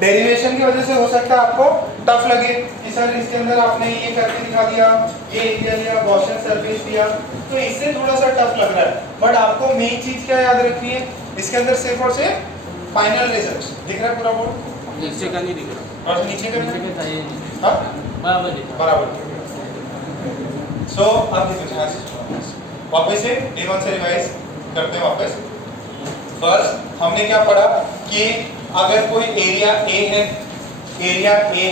Derivation की वजह से हो सकता है आपको टफ लगे कि सर इसके अंदर आपने ये करके दिखा दिया, ये एरिया लिया, गॉसियन सरफेस दिया, तो इससे थोड़ा सा टफ लग रहा है। बट आपको मेन चीज क्या याद रखनी है, इसके अंदर सिर्फ और सिर्फ फाइनल रिजल्ट दिख रहा है। पूरा बोर्ड नीचे का नहीं दिख रहा, और नीचे का नीचे का चाहिए हाँ बराबर दिख रहा। बराबर। सो अब देखो वापस से D1 से रिवाइज करते हैं वापस। फर्स्ट हमने क्या पढ़ा कि अगर कोई एरिया ए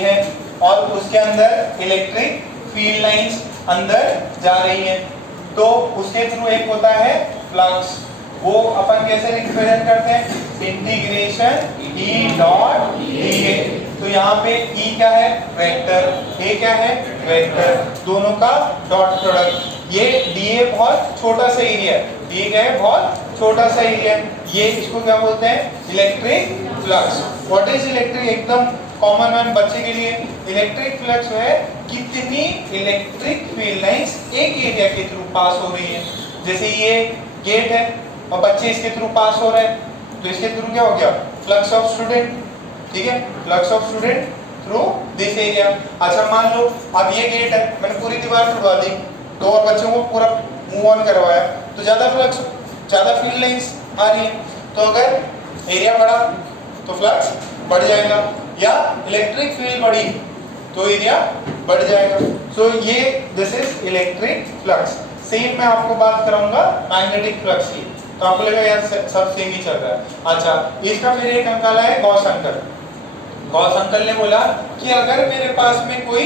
है और उसके अंदर इलेक्ट्रिक फील्ड लाइंस अंदर जा रही हैं, तो उसके थ्रू एक होता है फ्लक्स। वो अपन कैसे रिप्रेजेंट करते हैं, इंटीग्रेशन E डॉट dA। तो यहाँ पे E क्या है, वेक्टर, A क्या है, वेक्टर, दोनों का डॉट प्रोडक्ट। ये dA बहुत छोटा सा एरिया है, dA क्या है, बहुत छोटा सा एरिया है। ये इसको क्या बोलते हैं, electric flux. What is electric, एकदम कॉमन मैन बच्चे के लिए इलेक्ट्रिक फ्लक्स है कितनी इलेक्ट्रिक फील्ड लाइंस एक एरिया के थ्रू पास हो रही है। जैसे ये गेट है और बच्चे इसके थ्रू पास हो रहे हैं, तो इसके थ्रू क्या हो गया, फ्लक्स ऑफ स्टूडेंट, ठीक है, flux of student through this area. अच्छा मान लो अब ये गेट है, मैंने पूरी दीवार छुड़वा दी, तो और बच्चों को पूरा मूव ऑन करवाया, तो ज्यादा फ्लक्स, ज्यादा फील्ड लाइंस आ रही है। तो अगर एरिया बढ़ा तो फ्लक्स बढ़ जाएगा, या इलेक्ट्रिक फील्ड बढ़ी तो एरिया बढ़ जाएगा। सो ये this is electric flux. Same मैं आपको बात कराऊंगा मैग्नेटिक फ्लक्स की, तो आपको लगेगा यार सब सेम ही चल रहा है। अच्छा, इसका मेरे एक अंकल है गॉस अंकल। गॉस अंकल ने बोला कि अगर मेरे पास में कोई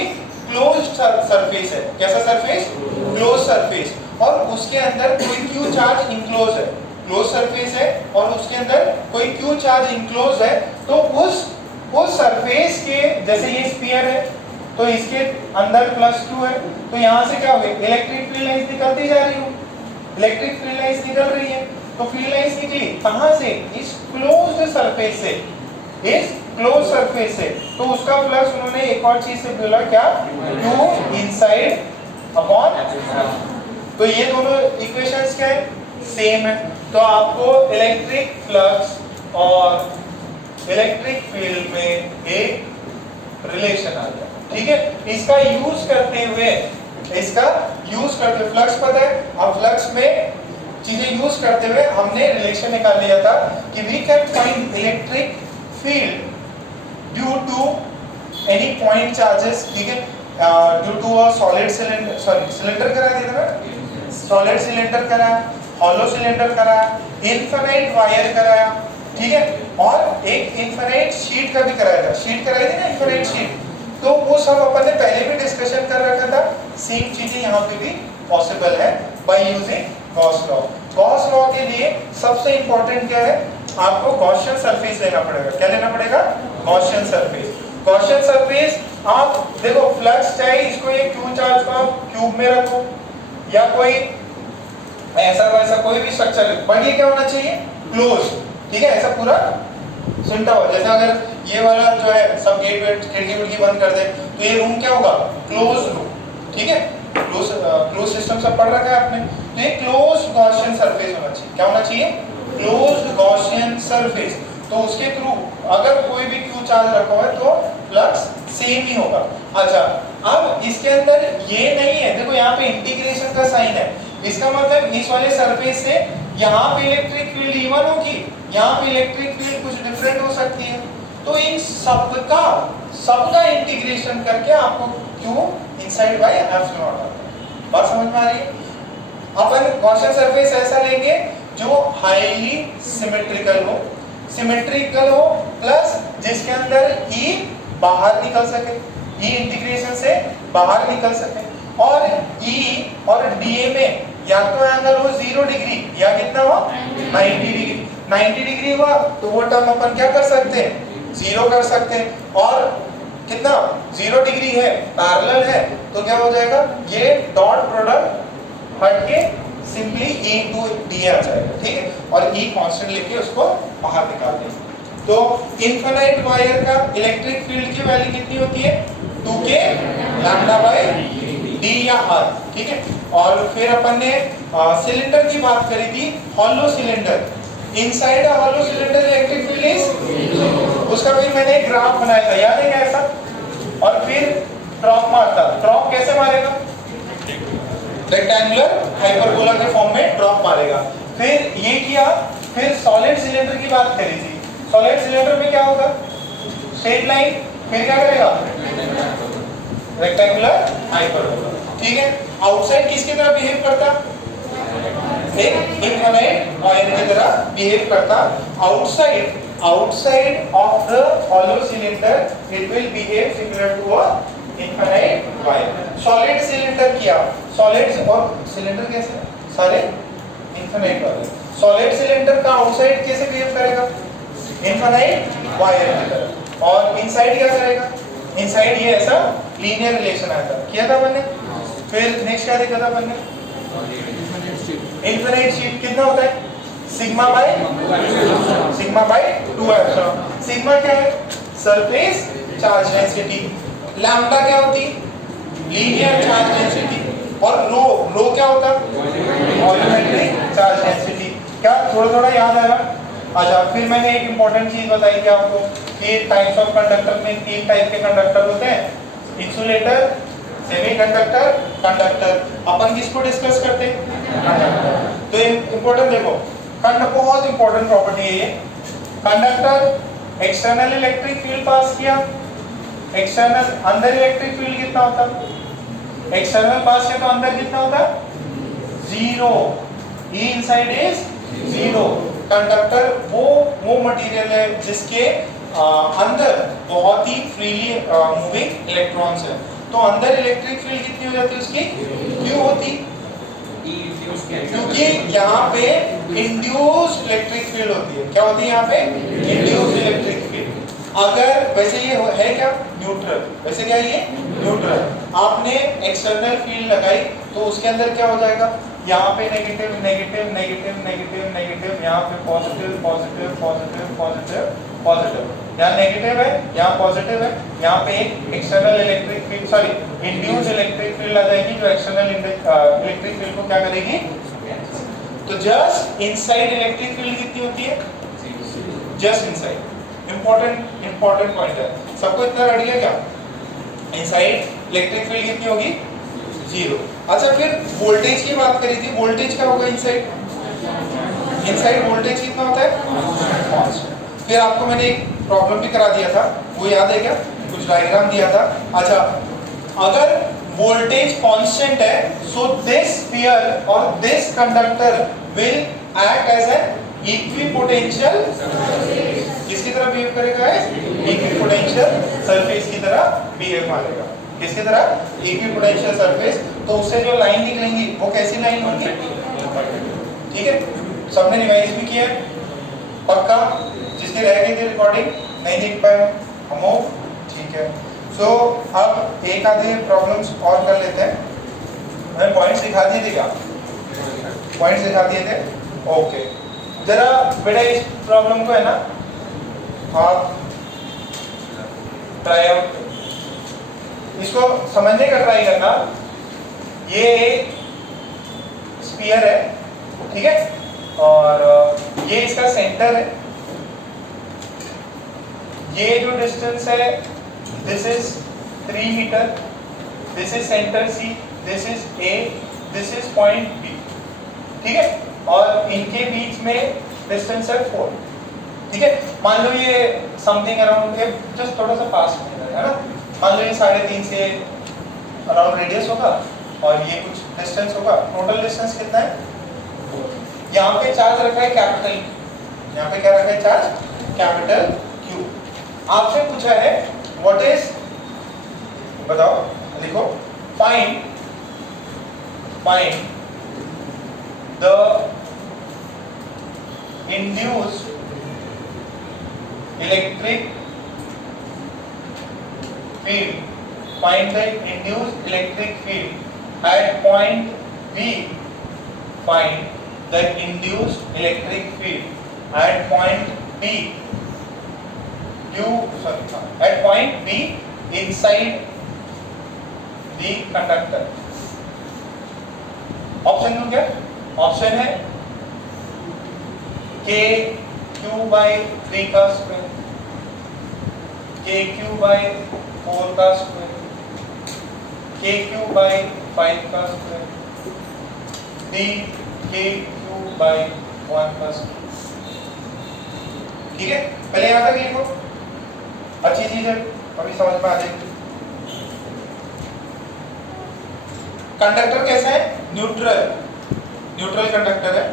क्लोज्ड सरफेस है, कैसा सरफेस, क्लोज सरफेस, और उसके अंदर कोई क्यू चार्ज इंक्लोज है, क्लोज सरफेस है और उसके अंदर कोई क्यू चार्ज इंक्लोज है, तो उस सरफेस के, जैसे ये स्फीयर है तो इसके अंदर +2 है, तो यहाँ से क्या हो गया, इलेक्ट्रिक फील्ड लाइंस निकलती जा रही हो, इलेक्ट्रिक फील्ड लाइंस निकल रही है। तो फील्ड लाइंस निकली कहाँ से, इस क्लोज्ड सरफेस से, इस क्लोज सरफेस से, तो उसका फ्लक्स उन्होंने एक और चीज से बोला, क्या, Q इनसाइड अपॉन। तो ये दोनों इक्वेशंस क्या है, सेम है। तो आपको इलेक्ट्रिक फ्लक्स और इलेक्ट्रिक फील्ड में एक रिलेशन आ गया, ठीक है। इसका यूज करते हुए, फ्लक्स पता है, अब फ्लक्स में चीजें यूज करते हुए हमने रिलेशन निकाल लिया था कि we can find electric field due to any point charges, ठीक है, due to a solid cylinder, cylinder करा दिया था ना, सॉलिड सिलेंडर करा, हॉलो सिलेंडर करा, इनफिनिट वायर कराया, ठीक है, और एक इनफिनिट शीट का भी कराया था, शीट कराई थी ना, इनफिनिट शीट। तो वो सब अपन ने पहले भी डिस्कशन कर रखा था। सेम चीजें यहाँ पे भी पॉसिबल है by using Gauss law. Gauss law के लिए सबसे इंपॉर्टेंट क्या है, आपको गॉसियन सरफेस लेना पड़ेगा। क्या लेना पड़ेगा, गॉसियन सरफेस। गॉसियन सरफेस आप देखो, फ्लक्स चाहे इसको ये क्यू चार्ज को आप क्यूब में रखो या कोई ऐसा वैसा कोई भी स्ट्रक्चर, बट ये क्या होना चाहिए, क्लोज, ठीक है, ऐसा पूरा सुनता हुआ। जैसे अगर ये वाला जो है सब गेट वेट खिड़की विड़की बंद कर दे, तो ये रूम क्या होगा, क्लोज रूम, ठीक है, क्लोज सिस्टम सब पढ़ रखा है आपने। तो ये क्लोज गॉसियन सरफेस होना चाहिए। क्या होना चाहिए, क्लोज गॉसियन सरफेस। तो उसके थ्रू अगर कोई भी क्यू चार्ज रखा हुआ है तो फ्लक्स सेम ही होगा। अच्छा, अब इसके अंदर ये नहीं है, देखो यहाँ पे इंटीग्रेशन का साइन है, इसका मतलब इस वाले सरफेस से यहाँ पे इलेक्ट्रिक फील्ड इवन होगी, यहाँ पे इलेक्ट्रिक फील्ड कुछ डिफरेंट हो सकती है। तो इन सबका इंटीग्रेशन करके आपको Q इनसाइड बाय F0 आता है। बात समझ में आ रही है। अपन गॉसियन सरफेस ऐसा लेंगे जो हाईली सिमेट्रिकल हो, प्लस जिसके अंदर E बाहर निकल सके, E इंटीग्रेशन से बाहर निकल सके, और E और DA में या तो एंगल हो 0 डिग्री या कितना हो 90 डिग्री। 90 डिग्री हुआ तो वो टर्म अपन क्या कर सकते हैं, 0 कर सकते हैं, और कितना 0 डिग्री है, पैरेलल है, तो क्या हो जाएगा, ये डॉट प्रोडक्ट हट के सिंपली E into D आ जाएगा, ठीक है, और E कांस्टेंट लेके उसको बाहर निकाल देंगे। तो इनफिनिट वायर का इलेक्ट्रिक फील्ड की वैल्यू कितनी होती है, 2k लैम्डा बाय D या R, ठीक है। और फिर अपन ने सिलेंडर की बात करी थी, hollow cylinder, inside a hollow cylinder electric field is उसका फिर मैंने एक ग्राफ बनाया था, याद है क्या ऐसा? और फिर ड्रॉप मारता। ड्रॉप कैसे मारेगा? रेक्टेंगुलर हाइपरबोला के फॉर्म में ड्रॉप मारेगा। फिर ये किया, फिर सॉलिड सिलेंडर की बात करी थी। सॉलिड सिलेंडर में क्या होगा? स्ट्रेट लाइन, फिर क्या करेगा? Rectangular hyperbola. ठीक है, आउटसाइड किसकी तरह बिहेव करता? एक इनफाइनाइट वायर की तरह बिहेव करता। Outside of the hollow cylinder it will behave similar to a infinite wire. Solid cylinder किया, सॉलिड्स और सिलेंडर कैसे सारे इनफाइनाइट वाले। सॉलिड सिलेंडर का आउटसाइड कैसे बिहेव करेगा? इनफाइनाइट वायर की तरह। और इनसाइड क्या करेगा? इनसाइड ये ऐसा लीनियर रिलेशन आता है, किया था मैंने। फिर नेक्स्ट क्या देखा था मैंने? इनफिनिट शीट कितना होता है? Sigma bye 2 epsilon. सिग्मा क्या है? Surface charge density. लैम्डा क्या होती? Linear charge density. और रो क्या होता? Volumetric charge density. क्या थोड़ा थोड़ा याद आ रहा? अच्छा, फिर मैंने एक इंपॉर्टेंट चीज बताई थी आपको कि टाइप्स ऑफ कंडक्टर में 3 टाइप के कंडक्टर होते हैं, इंसुलेटर, सेमीकंडक्टर, कंडक्टर। अपन किसको डिस्कस करते हैं? तो इंपॉर्टेंट देखो, बहुत इंपॉर्टेंट प्रॉपर्टी है ये। कंडक्टर एक्सटर्नल इलेक्ट्रिक फील्ड पास किया, एक्सटर्नल अंदर इलेक्ट्रिक फील्ड कितना होता? एक्सटर्नल पास किया तो अंदर कितना होता? 0। E inside is 0। कंडक्टर वो मटेरियल है जिसके अंदर बहुत ही फ्रीली मूविंग इलेक्ट्रॉन्स है। तो अंदर इलेक्ट्रिक फील्ड कितनी हो जाती है उसकी? क्यों होती? क्योंकि यहाँ पे इंड्यूस्ड इलेक्ट्रिक फील्ड होती है। क्या होती है यहाँ पे? Induced electric field. अगर वैसे ये है क्या? न्यूट्रल। वैसे क्या ये? न्यूट्रल। आपने एक्सटर्नल फील्ड लगाई तो उसके अंदर क्या हो जाएगा? यहाँ पे negative negative negative negative negative, यहाँ पे positive positive positive positive positive. यहाँ नेगेटिव है, यहाँ पॉजिटिव है। यहाँ पे एक external electric field induced electric field आ जाएगी जो एक्सटर्नल इलेक्ट्रिक फील्ड को क्या करेगी? तो जस्ट इनसाइड इलेक्ट्रिक फील्ड कितनी होती है? Just inside. इंपॉर्टेंट पॉइंट है। सबको इतना रेडी है क्या? इनसाइड इलेक्ट्रिक फील्ड कितनी होगी? 0। अच्छा, फिर वोल्टेज की बात करी थी। वोल्टेज क्या होगा इनसाइड? इनसाइड वोल्टेज कितना होता है? कांस्टेंट। फिर आपको मैंने एक प्रॉब्लम भी करा दिया था, वो याद है क्या? कुछ डायग्राम दिया था। अच्छा, अगर वोल्टेज कांस्टेंट है सो दिस स्फीयर और this conductor will act as an equipotential. किसकी तरह बिहेव करेगा? इक्विपोटेंशियल सरफेस की तरह बिहेव करेगा। किसकी तरह? Equipotential surface. तो उससे जो लाइन निकलेंगी वो कैसी लाइन होगी? ठीक है, सबने रिवाइज भी किया है पक्का? जिसकी रह गई थी रिकॉर्डिंग नहीं देख पाए हम, ठीक है। सो अब एक आधे प्रॉब्लम्स और कर लेते हैं। मैंने पॉइंट्स दिखा दिए थे क्या? पॉइंट्स दिखा दिए थे, ओके। जरा बेटा इस प्रॉब्लम को है ना आप ट्राई आउट, इसको समझने का ट्राई करना। ये एक स्फीयर है, ठीक है, और ये इसका सेंटर है। ये जो डिस्टेंस है this is 3 metre, this is centre C, this is A, this is point B, ठीक है, और इनके बीच में डिस्टेंस है 4, ठीक है। मान लो ये समथिंग अराउंड, जस्ट थोड़ा सा पास है ना, मान लो ये 3.5 से अराउंड रेडियस होगा और ये कुछ डिस्टेंस होगा। टोटल डिस्टेंस कितना है? यहाँ पे चार्ज रखा है कैपिटल, यहाँ पे क्या रखा है? Charge capital Q। आपसे पूछा है व्हाट इज, बताओ, लिखो, find the induced electric field, find the induced electric field at point B. Find the induced electric field at point B. At point B inside the conductor. Option दूं क्या? Option है K Q by 3 का square, KQ by 4 का square, KQ by 5 का square, DKQ by 1 का square. ठीक है, पहले यहाँ तक लिखो, अच्छी चीज है, अभी समझ में आ जाएगी। कंडक्टर कैसा है? न्यूट्रल, न्यूट्रल कंडक्टर है।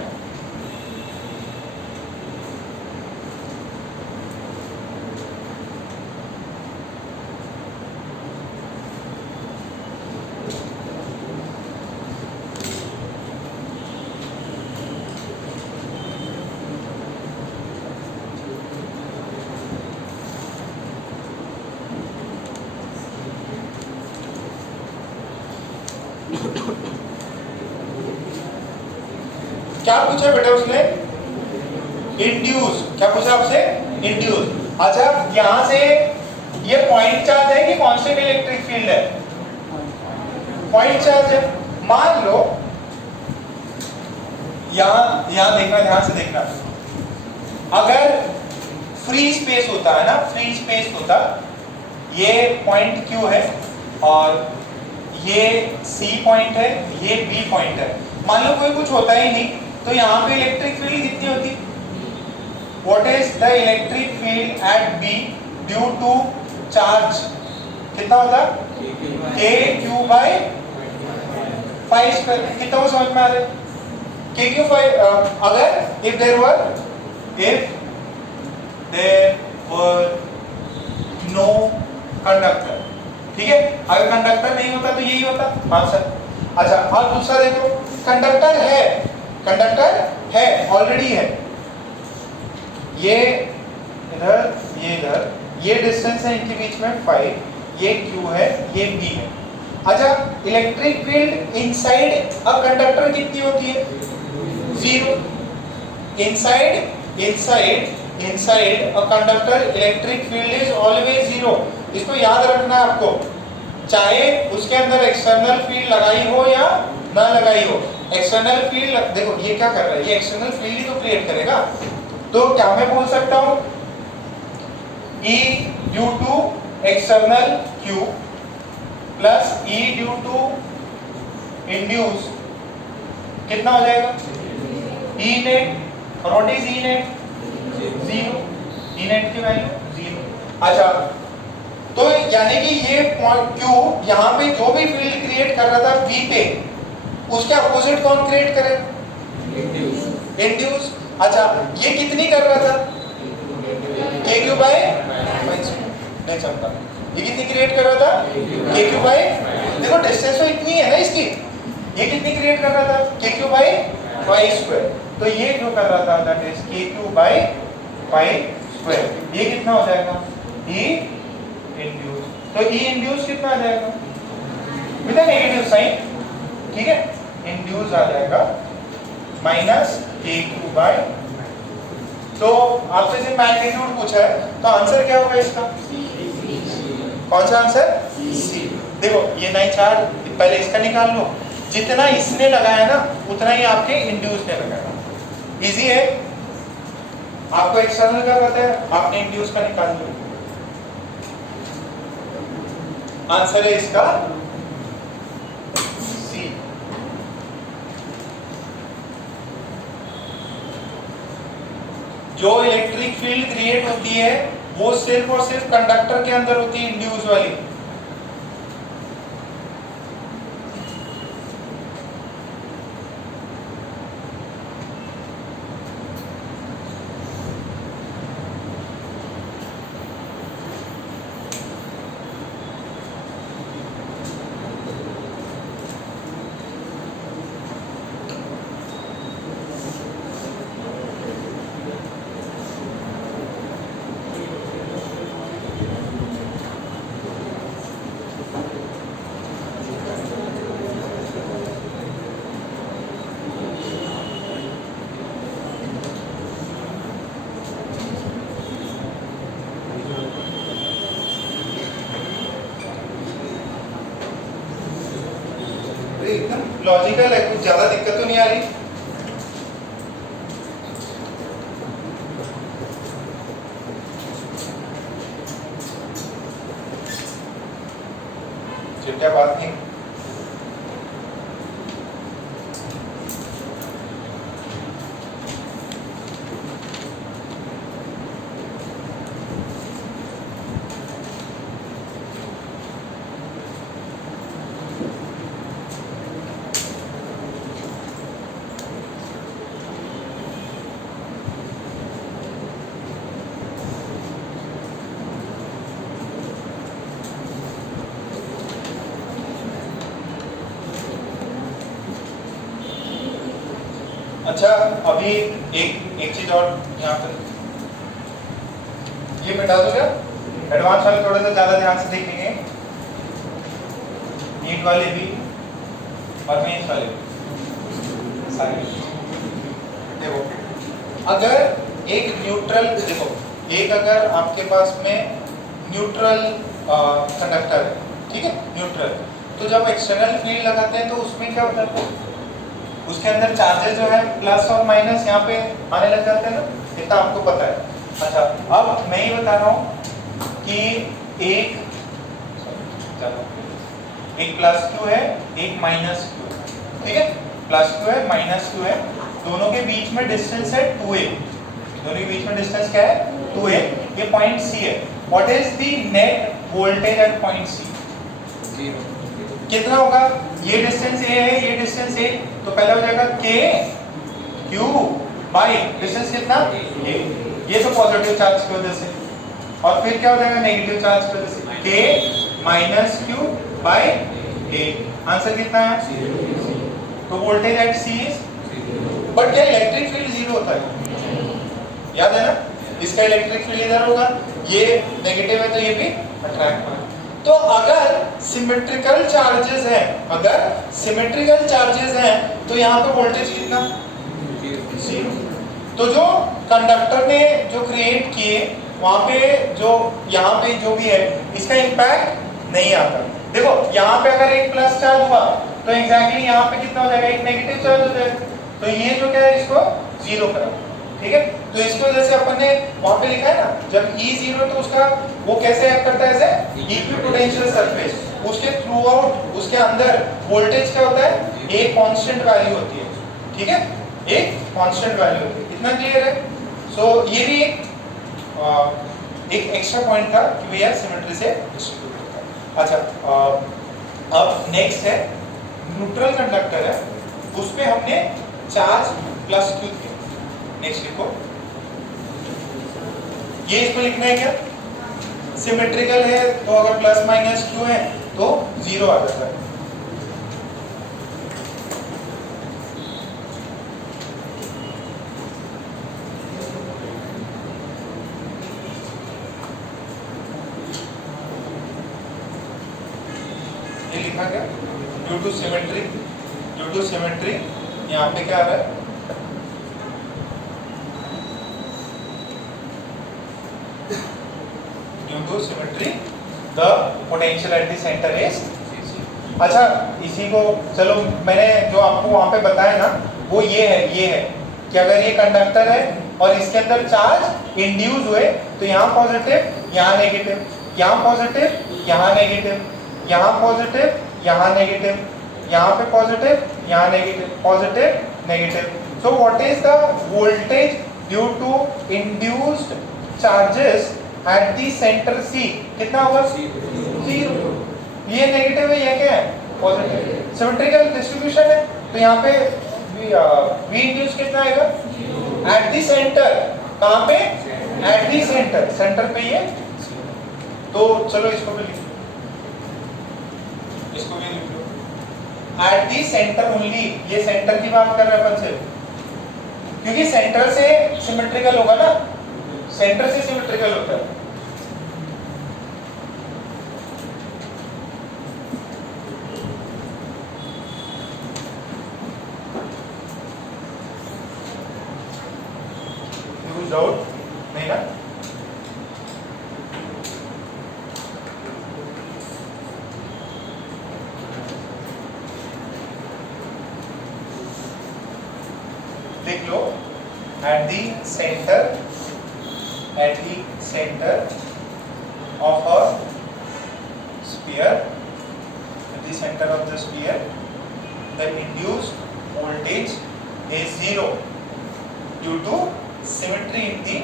क्या पूछा बेटा उसने? इंड्यूस। क्या पूछा आपसे? इंड्यूस। अच्छा, यहां से ये पॉइंट चार्ज है कि कांस्टेंट इलेक्ट्रिक फील्ड है? पॉइंट चार्ज है। मान लो यहां देखना, ध्यान से देखना, अगर फ्री स्पेस होता है ना, फ्री स्पेस होता, ये पॉइंट Q है और ये C पॉइंट है, ये B पॉइंट है, मान लो कोई कुछ होता ही नहीं, तो यहाँ पे इलेक्ट्रिक फील्ड कितनी होती? What is the electric field at B due to charge? कितना होता? KQ by 5 square. कितना वो समझ में आ रहा है? KQ 5, अगर if there were no conductor, ठीक है, अगर कंडक्टर नहीं होता तो यही होता आंसर। अच्छा, अब दूसरा देखो, कंडक्टर है, कंडक्टर है, ऑलरेडी है, ये इधर, ये इधर, ये डिस्टेंस है इनके बीच में 5, ये Q है, ये B है। अच्छा, electric field inside a conductor कितनी होती है? 0। Inside a conductor electric field is always 0। इसको याद रखना है आपको, चाहे उसके अंदर एक्सटर्नल फील्ड लगाई हो या ना लगाई हो। एक्सटर्नल फील्ड, देखो ये क्या कर रहा है, ये एक्सटर्नल फील्ड ही तो क्रिएट करेगा। तो क्या मैं बोल सकता हूं, E due to external Q plus E due to induce कितना हो जाएगा? E net. और what is E net? 0। E net की वैल्यू 0। अच्छा, तो यानी कि ये पॉइंट Q यहाँ पे जो भी फील्ड क्रिएट कर रहा था B पे, उसके अपोजिट कौन क्रिएट करे? इंड्यूस। अच्छा, ये कितनी कर रहा था? KQ बाई 5 नहीं चलता, ये कितनी क्रिएट कर रहा था? KQ बाई, देखो डिस्टेंस तो इतनी है ना इसकी, ये कितनी क्रिएट कर रहा था? KQ by 5 square. तो ये जो कर रहा था that is KQ by 5 square. ये कितना हो जाएगा? E induce. तो E इंड्यूस कितना आ जाएगा? विद नेगेटिव साइन, ठीक है, इंड्यूस आ जाएगा माइनस KQ बाई। तो आपसे सिर्फ मैग्नीट्यूड पूछा है, तो आंसर क्या होगा इसका? कौन सा आंसर? C। देखो ये 9 पहले इसका निकाल लो, जितना इसने लगाया ना उतना ही आपके इंड्यूस ने लगाया। इजी है, आपको एक्सटर्नल का पता है, आपने इंड्यूस का निकाल लिया। आंसर है इसका C। जो इलेक्ट्रिक फील्ड क्रिएट होती है वो सिर्फ और सिर्फ कंडक्टर के अंदर होती है, इंड्यूस वाली। एकदम लॉजिकल है, कुछ ज्यादा दिक्कत तो नहीं आ रही। चिट्ठा बात नहीं। अच्छा अभी एक चीज और यहाँ पर ये मिटा दो क्या? एडवांस वाले थोड़ा सा ज्यादा ध्यान से देखेंगे, नीट वाले भी और मेंस वाले भी सारे। देखो अगर एक न्यूट्रल, देखो एक अगर आपके पास में न्यूट्रल कंडक्टर है, ठीक है, न्यूट्रल, तो जब एक्सटर्नल फील्ड लगाते हैं तो उसमें क्या होता है, उसके अंदर चार्जेस जो है प्लस और माइनस यहाँ पे आने लग जाते हैं ना, इतना आपको पता है। अच्छा अब मैं ये बता रहा हूँ कि एक प्लस क्यू है, एक माइनस क्यू है, ठीक है, प्लस क्यू है माइनस क्यू है, दोनों के बीच में डिस्टेंस है 2a, दोनों के बीच में डिस्टेंस क्या है 2a, ये पॉइंट C है। What is the net voltage at point C? कितना होगा? ये डिस्टेंस a है, ये डिस्टेंस a, तो पहले हो जाएगा k q बाई डिस्टेंस कितना a, ये तो पॉजिटिव चार्ज की वजह से, और फिर क्या हो जाएगा नेगेटिव चार्ज की वजह से, k minus q by a। Answer कितना है? तो voltage at C is, but क्या इलेक्ट्रिक फील्ड जीरो होता है? याद है ना, इसका इलेक्ट्रिक फील्ड इधर होगा, ये नेगेटिव है तो ये भी अट्रैक्ट होगा। तो अगर सिमेट्रिकल चार्जेस हैं, अगर सिमेट्रिकल चार्जेस हैं तो यहाँ पे वोल्टेज कितना? जीरो। तो जो कंडक्टर ने जो क्रिएट किए वहां पे जो यहाँ पे जो भी है इसका इम्पैक्ट नहीं आता। देखो यहाँ पे अगर एक प्लस चार्ज हुआ तो एग्जैक्टली यहाँ पे कितना हो जाएगा? एक नेगेटिव चार्ज हो जाएगा। तो ये जो क्या है इसको जीरो करा, ठीक है। तो इसको जैसे अपन ने वहां पे लिखा है ना, जब E जीरो तो उसका वो कैसे एक्ट करता है? ऐसे इक्विपोटेंशियल सरफेस, उसके थ्रू आउट उसके अंदर वोल्टेज क्या होता है? एक कांस्टेंट वैल्यू होती है, ठीक है, एक कांस्टेंट वैल्यू होती है। इतना क्लियर है? सो ये भी एक एक्स्ट्रा पॉइंट था कि भैया सिमेट्री से डिस्ट्रीब्यूट होता है। अच्छा अब नेक्स्ट है न्यूट्रल कंडक्टर है, उसमें हमने चार्ज प्लस क्यू दिया। नेक्स्ट लिखो, ये इसको लिखना है क्या? सिमेट्रिकल है तो अगर प्लस माइनस क्यू है तो जीरो आ जाता है। ये लिखा क्या? ड्यू टू सिमेट्री, यहाँ पे क्या आ रहा है? Due to symmetry, the potential at the center is। अच्छा इसी को चलो मैंने जो आपको वहां पे बताया ना वो ये है कि अगर ये कंडक्टर है और इसके अंदर चार्ज इंड्यूस हुए तो यहाँ पॉजिटिव यहाँ नेगेटिव, यहाँ पॉजिटिव यहाँ नेगेटिव, यहाँ पॉजिटिव यहाँ नेगेटिव, यहाँ पे पॉजिटिव यहाँ negative, positive negative. So what is the voltage due to induced charges at the centre C? कितना होगा? जीरो। ये नेगेटिव है, ये क्या है? पॉजिटिव। सिमेट्रिकल डिस्ट्रीब्यूशन है तो यहाँ पे V इंड्यूस कितना आएगा? Eight the centre. कहाँ पे? एट दी सेंटर, सेंटर पे ये। तो चलो इसको भी लिख लो, इसको भी लिख लो, एट दी सेंटर ओनली। ये सेंटर की बात कर रहे हैं अपन सिर्फ, क्योंकि सेंटर से सिमेट्रिकल होगा ना, सेंटर से सिमेट्रिकल होता है। कुछ डाउट नहीं ना? देख लो, at the center of a sphere center of the sphere, the induced voltage is 0 due to symmetry in the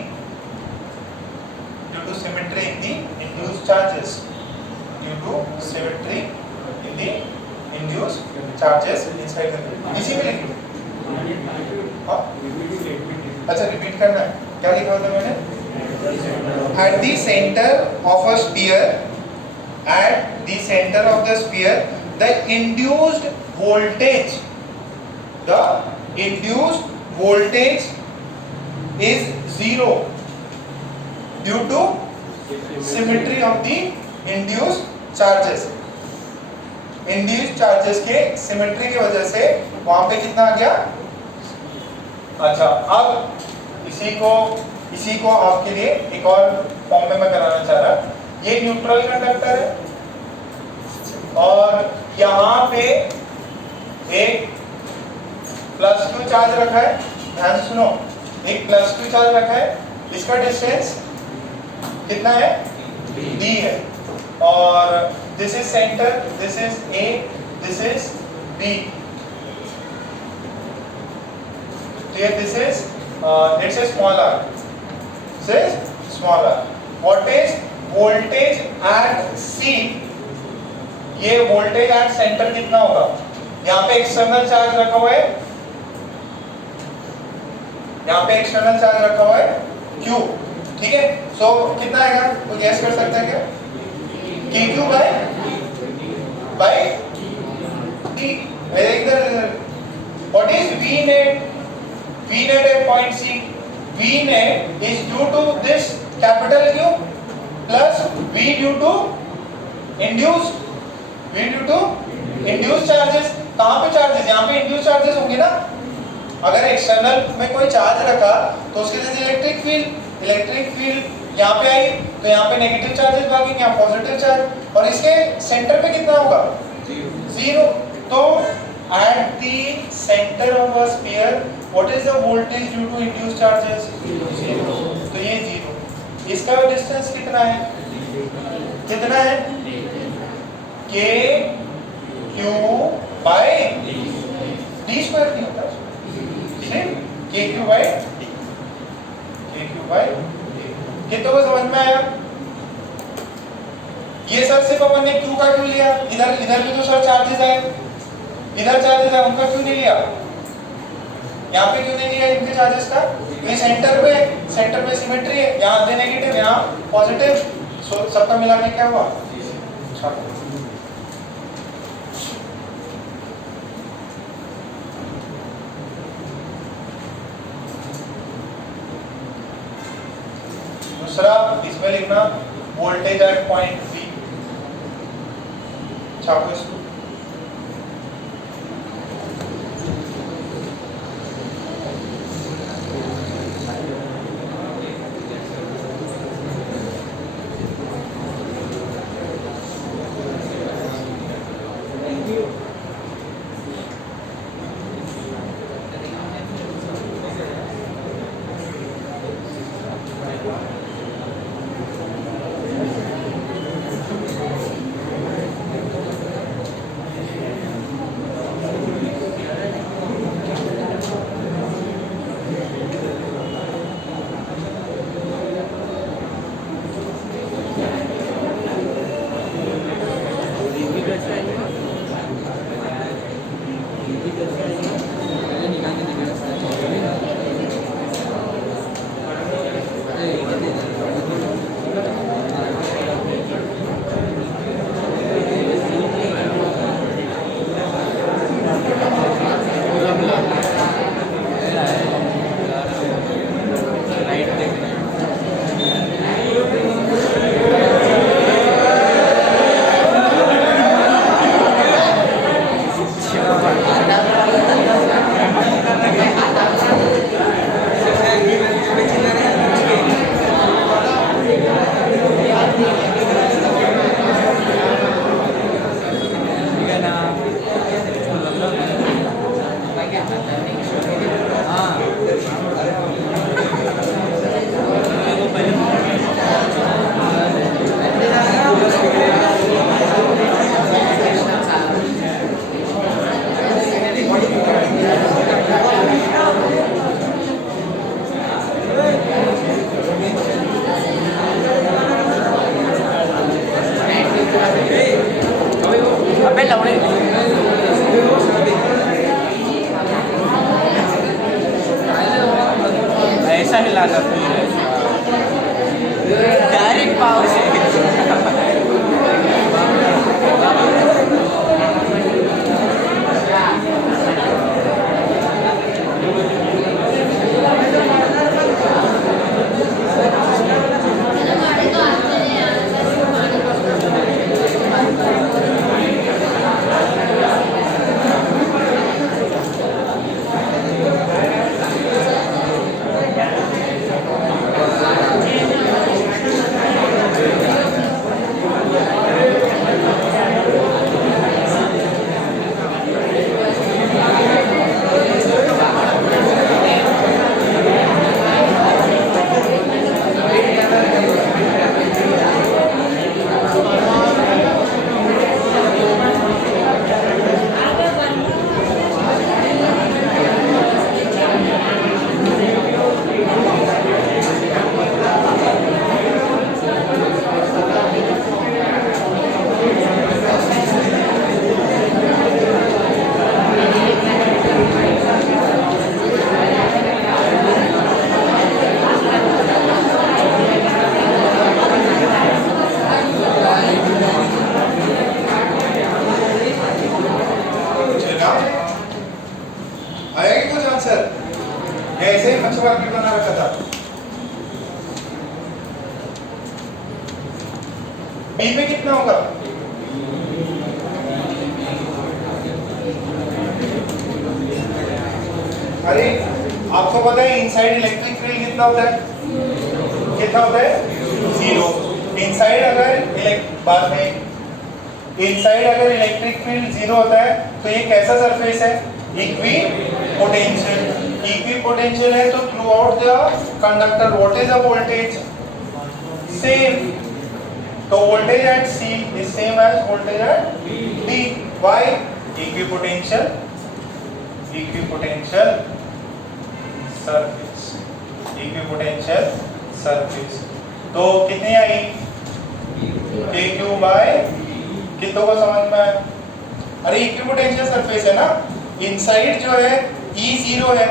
induced charges. Due to symmetry in the induced charges inside the field. इसी में लिखिए. हाँ? अच्छा repeat करना है. क्या लिखा था मैंने? At the center of a sphere, the induced voltage is 0 due to symmetry of the induced charges. Induced charges के symmetry की वजह से वहां पे कितना आ गया? अच्छा, अब इसी को आपके लिए एक और फॉर्म में मैं कराना चाह रहा. ये न्यूट्रल कंडक्टर है और यहाँ पे एक प्लस क्यू चार्ज रखा है. ध्यान से सुनो, एक प्लस क्यू चार्ज रखा है. इसका डिस्टेंस कितना है? d है. और this is centre, this is a, this is b. This is it's a small r. This is small r. What is voltage at C? ये voltage at center कितना होगा? यहाँ पे एक्सटर्नल चार्ज रखा हुआ है. यहाँ पे एक्सटर्नल चार्ज रखा हुआ है Q. ठीक है? सो कितना आएगा? कोई गैस कर सकता है क्या? KQ by T. इधर what is V net? V net at point C. V net is due to this capital Q plus V due to induced charges. कहाँ पे चार्जेस? यहाँ पे induced charges होंगे ना. अगर एक्सटर्नल में कोई चार्ज रखा तो उसके जैसे इलेक्ट्रिक फील्ड यहाँ पे आई तो यहाँ पे नेगेटिव चार्जेस भागेंगे, यहाँ पॉजिटिव चार्ज. और इसके सेंटर पे कितना होगा? 0. तो at the center of a sphere, what is the voltage due to induced charges? 0. तो ये 0. इसका डिस्टेंस कितना है? K Q by d square नहीं होता. K Q by कितनों को समझ में आया? ये सर सिर्फ अपन ने Q का क्यों लिया? इधर भी तो सर चार्जेस है, इधर चार्जेस है, उनका क्यों नहीं लिया? यहाँ पे क्यों नहीं लिया इनके चार्जेस का? ये सेंटर पे सिमेट्री है. यहाँ आधे नेगेटिव, यहाँ पॉजिटिव. सो सबका मिला के क्या हुआ? दूसरा इसमें लिखना वोल्टेज एट पॉइंट B. छापो इसको. बी पे कितना होगा? अरे आपको पता है इनसाइड इलेक्ट्रिक फील्ड कितना होता है? कितना होता है? 0। इनसाइड अगर बाद में इनसाइड अगर इलेक्ट्रिक फील्ड 0 होता है तो ये कैसा सरफेस है? इक्वी पोटेंशियल है। तो throughout the conductor what is the voltage? Same. तो voltage at C is same as voltage at B। Why? Equipotential surface. तो कितनी आई? KQ बाय कितनों को समझ में आया? अरे इक्विपोटेंशियल सरफेस है ना, इनसाइड जो है E0 है,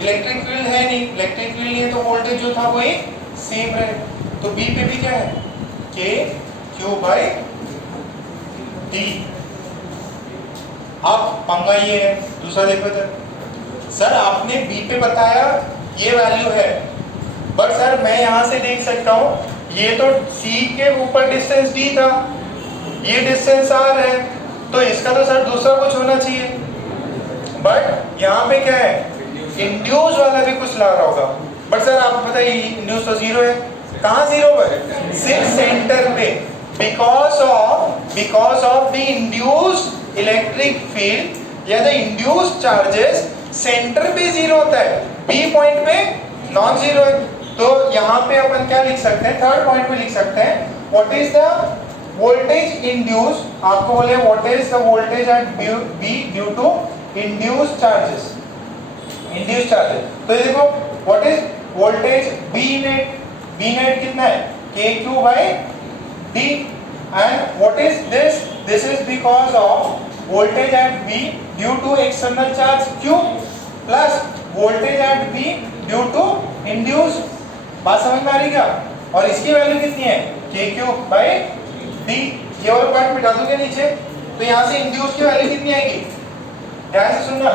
इलेक्ट्रिक फील्ड है नहीं, इलेक्ट्रिक फील्ड नहीं है तो वोल्टेज जो था वही सेम रहे। तो B पे भी क्या है? KQ by D। अब पंगा ये है, दूसरा देखो तो सर आपने B पे बताया ये वैल्यू है, बट सर मैं यहां से देख सकता हूं ये तो C के ऊपर डिस्टेंस D था, ये डिस्टेंस R है, तो इसका तो सर दूसरा कुछ होना चाहिए। बट यहाँ पे क्या है? इंड्यूस वाला भी कुछ ला रहा होगा। बट सर आपको पता है इंड्यूस तो 0 है। कहाँ 0 है? सिर्फ सेंटर पे। Because of the induced electric field या द इंड्यूस्ड चार्जेस सेंटर पे 0 होता है, बी पॉइंट पे नॉन 0 है। तो यहाँ पे अपन क्या लिख सकते हैं? थर्ड पॉइंट पे लिख सकते हैं what is the voltage induced. आपको बोले what is the voltage at B due to induced charges. तो ये देखो what is voltage B net कितना है? KQ by D। And what is this is because of voltage at B due to external charge Q plus voltage at B due to induced. बात समझ में आ रही क्या? और इसकी वैल्यू कितनी है? KQ by D। ये वाला पार्ट मिटा दूंगे नीचे, तो यहाँ से इंड्यूस की वैल्यू कितनी आएगी? ध्यान से सुनना।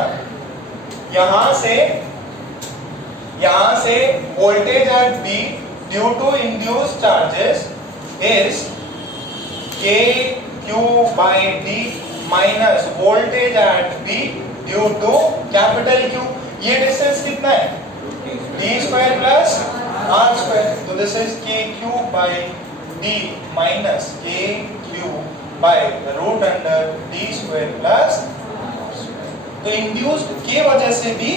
यहाँ से voltage at B due to induced charges is KQ by D minus voltage at B due to capital Q। ये डिस्टेंस कितना है? D square plus R square. तो this is KQ by D minus KQ by root under D square plus. तो induced के वजह से भी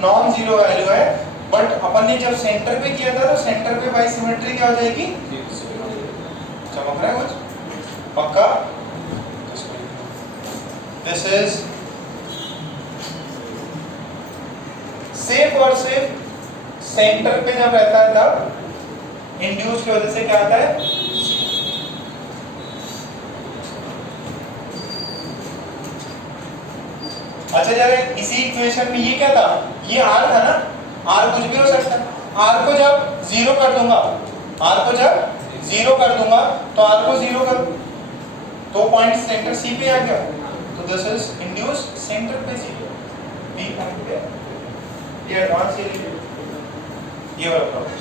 non zero value है, बट अपन ने जब सेंटर पे किया था तो सेंटर पे बाय सिमेट्री क्या हो जाएगी? चमक रहा है कुछ? पक्का? दिस इज सिर्फ और सिर्फ सेंटर पे जब रहता है तब इंड्यूस की वजह से क्या आता है? अच्छा जरा इसी इक्वेशन में ये क्या था? ये R था ना, R कुछ भी हो सकता है। R को जब 0 कर दूंगा, तो R को 0 कर तो पॉइंट सेंटर C पे आ गया। तो दिस इज इंड्यूस सेंटर पे 0, B पॉइंट पे। ये एडवांस ये वाला प्रॉब्लम,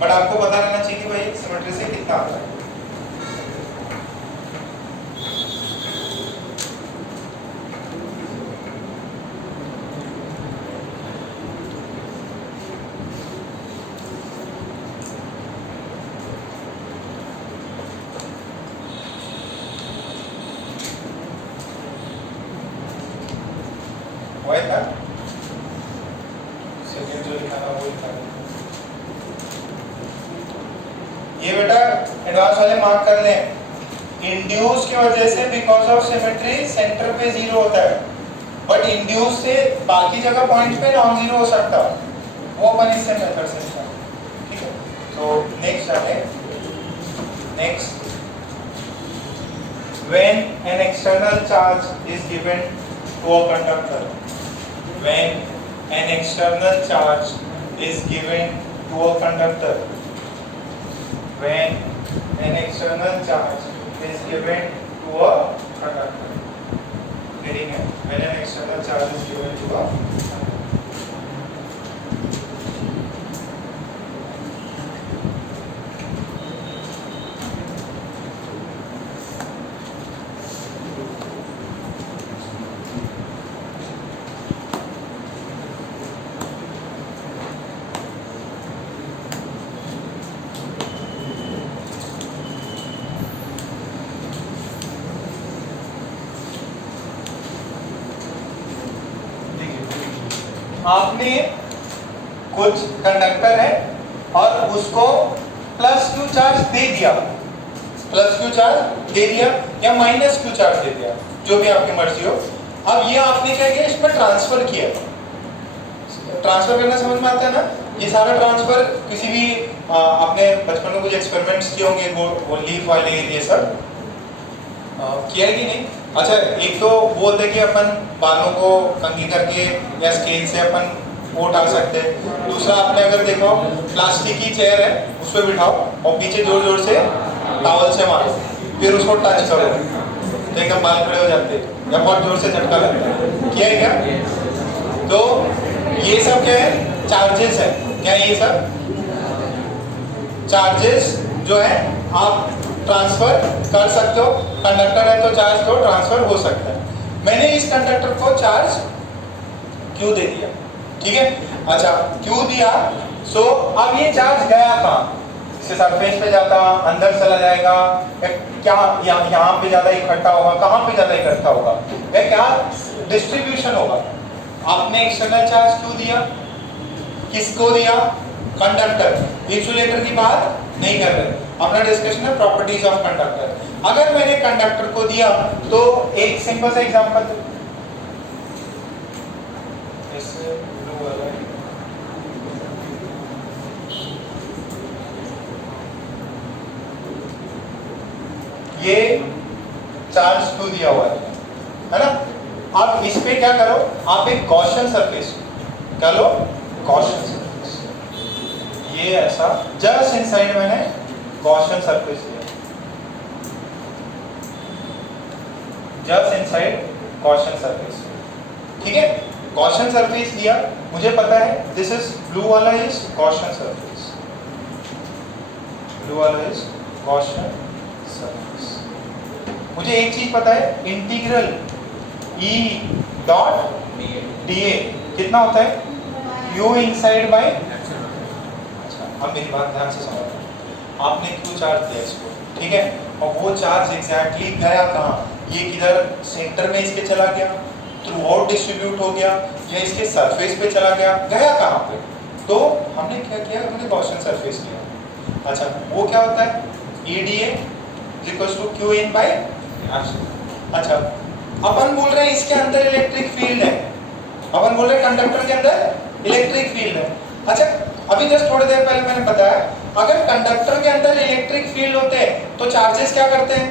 बट आपको पता रहना चाहिए कि भाई सिमेट्री से कितना आता है। था सेकंड जो लिखा था वो लिखा। ये बेटा एडवांस वाले मार्क कर लें। इंड्यूस की वजह से बिकॉज ऑफ सिमेट्री सेंटर पे 0 होता है, बट इंड्यूस से बाकी जगह पॉइंट्स पे नॉन जीरो हो सकता, वो अपन इससे मेथड से निकाल। ठीक है, तो नेक्स्ट आते हैं। Next, when an external charge is given to a conductor, when an external charge is given to a conductor, when an external charge is given to a conductor, reading है, when an external charge is given to a conductor, आपने कुछ conductor है और उसको plus Q charge दे दिया, plus Q charge दे दिया या minus Q charge दे दिया, जो भी आपकी मर्जी हो। अब ये आपने क्या किया, इसमें ट्रांसफर किया। ट्रांसफर करना समझ में आता है ना? ये सारा ट्रांसफर किसी भी आपने बचपन में कुछ एक्सपेरिमेंट्स किए होंगे, वो लीफ वाले ये सब किया है कि नहीं? अच्छा, एक तो बोलते कि अपन बालों को कंघी करके या स्केल से अपन वो उठा सकते हैं। दूसरा, आपने अगर देखो प्लास्टिक की चेयर है, उस पर बिठाओ और पीछे जोर जोर से टॉवल से मारो, फिर उसको टच करो तो एकदम बाल खड़े हो जाते हैं, या बहुत जोर से झटका लगता है। किया है क्या? तो ये सब क्या है? चार्जेस है। क्या ये सब चार्जेस जो है आप ट्रांसफर कर सकते हो। कंडक्टर है तो चार्ज तो ट्रांसफर हो सकता है। मैंने इस कंडक्टर को चार्ज क्यू दे दिया, ठीक है? अच्छा, क्यू दिया, सो अब ये चार्ज गया कहाँ? इससे सरफेस पे जाता, अंदर चला जाएगा, क्या यहाँ पे ज्यादा इकट्ठा होगा, कहाँ पे ज्यादा इकट्ठा होगा, या क्या डिस्ट्रीब्यूशन होगा? आपने एक्सटर्नल चार्ज क्यू दिया, किसको दिया? कंडक्टर। इंसुलेटर की बात नहीं कर रहे, अपना डिस्कशन है प्रॉपर्टीज ऑफ कंडक्टर। अगर मैंने कंडक्टर को दिया तो एक सिंपल सा एग्जांपल, ये चार्ज क्यू दिया हुआ है ना? अब इस पे क्या करो, आप एक गॉसियन सरफेस क्या लो, गॉसियन सरफेस, ये ऐसा जस्ट इनसाइड मैंने गॉसियन सरफेस लिया, जस्ट इनसाइड गॉसियन सरफेस, ठीक है? गॉसियन सरफेस लिया, मुझे पता है दिस इज ब्लू वाला इज गॉसियन सरफेस, ब्लू वाला इज गॉसियन सरफेस। मुझे एक चीज पता है, इंटीग्रल E डॉट dA कितना होता है? U inside bye. अच्छा, अब मेरी बात ध्यान से समझो। आपने क्यू चार्ज दिया इसको, ठीक है? और वो चार्ज एग्जैक्टली गया कहाँ? ये किधर सेंटर में इसके चला गया, थ्रू आउट डिस्ट्रीब्यूट हो गया, या इसके सरफेस पे चला गया, गया कहाँ पे? तो हमने क्या किया, हमने गॉसियन सरफेस लिया। अच्छा, वो क्या होता है? EDA equals to Q in by. अच्छा, अपन बोल रहे हैं इसके अंदर इलेक्ट्रिक फील्ड है, अपन बोल रहे हैं कंडक्टर के अंदर इलेक्ट्रिक फील्ड है। अच्छा, अभी जस्ट थोड़ी देर पहले मैंने बताया, अगर कंडक्टर के अंदर इलेक्ट्रिक फील्ड होते हैं तो चार्जेस क्या करते हैं?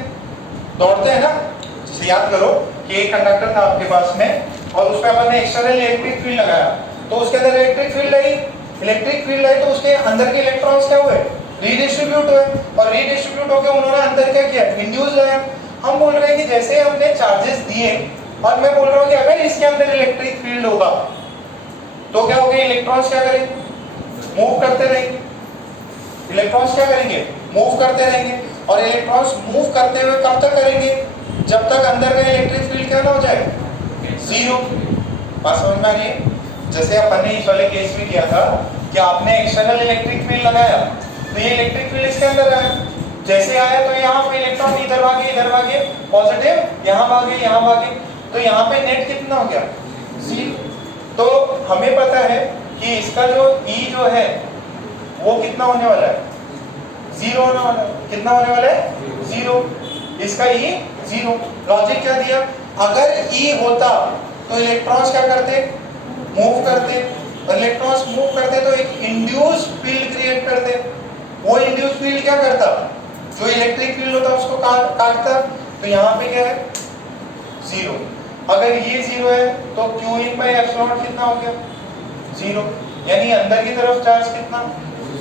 दौड़ते हैं ना? जैसे याद करो कि एक कंडक्टर था आपके पास में और उस पर अपन ने एक्सटर्नल इलेक्ट्रिक फील्ड लगाया, तो उसके अंदर electric field I, electric field I तो उसके अंदर के इलेक्ट्रॉन्स क्या हुए? रीडिस्ट्रीब्यूट हुए, और रीडिस्ट्रीब्यूट होकर उन्होंने अंदर क्या किया? इंड्यूस लाया। हम बोल रहे हैं कि जैसे हमने चार्जेस दिए, और मैं बोल रहा हूँ कि अगर इसके अंदर इलेक्ट्रिक फील्ड होगा तो क्या होगा? इलेक्ट्रॉन्स क्या करेंगे? मूव करते रहेंगे। इलेक्ट्रॉन्स क्या करेंगे? मूव करते रहेंगे। और इलेक्ट्रॉन्स मूव करते हुए कब तक करेंगे? जब तक अंदर का इलेक्ट्रिक फील्ड क्या ना हो जाए? जीरो। बात समझ में आ रही है? जैसे अपन ने इस वाले केस में किया था कि आपने एक्सटर्नल इलेक्ट्रिक फील्ड लगाया, तो ये इलेक्ट्रिक फील्ड इसके अंदर आया, जैसे आया तो यहाँ पे इलेक्ट्रॉन इधर भागे, पॉजिटिव यहाँ भागे, तो यहाँ पे नेट कितना हो गया? जीरो। तो हमें पता है कि इसका जो E जो है वो कितना होने वाला है? जीरो होने वाला है। कितना होने वाला है? जीरो। इसका E जीरो। लॉजिक क्या दिया? अगर E होता तो इलेक्ट्रॉन्स क्या करते? मूव करते, और इलेक्ट्रॉन्स मूव करते तो एक इंड्यूस फील्ड क्रिएट करते। वो इंड्यूस फील्ड क्या करता? जो इलेक्ट्रिक फील्ड होता उसको काटता। तो यहाँ पे क्या है? जीरो। अगर ये जीरो है तो Q इन बाय एप्सिलॉन कितना हो गया? जीरो। यानी अंदर की तरफ चार्ज कितना?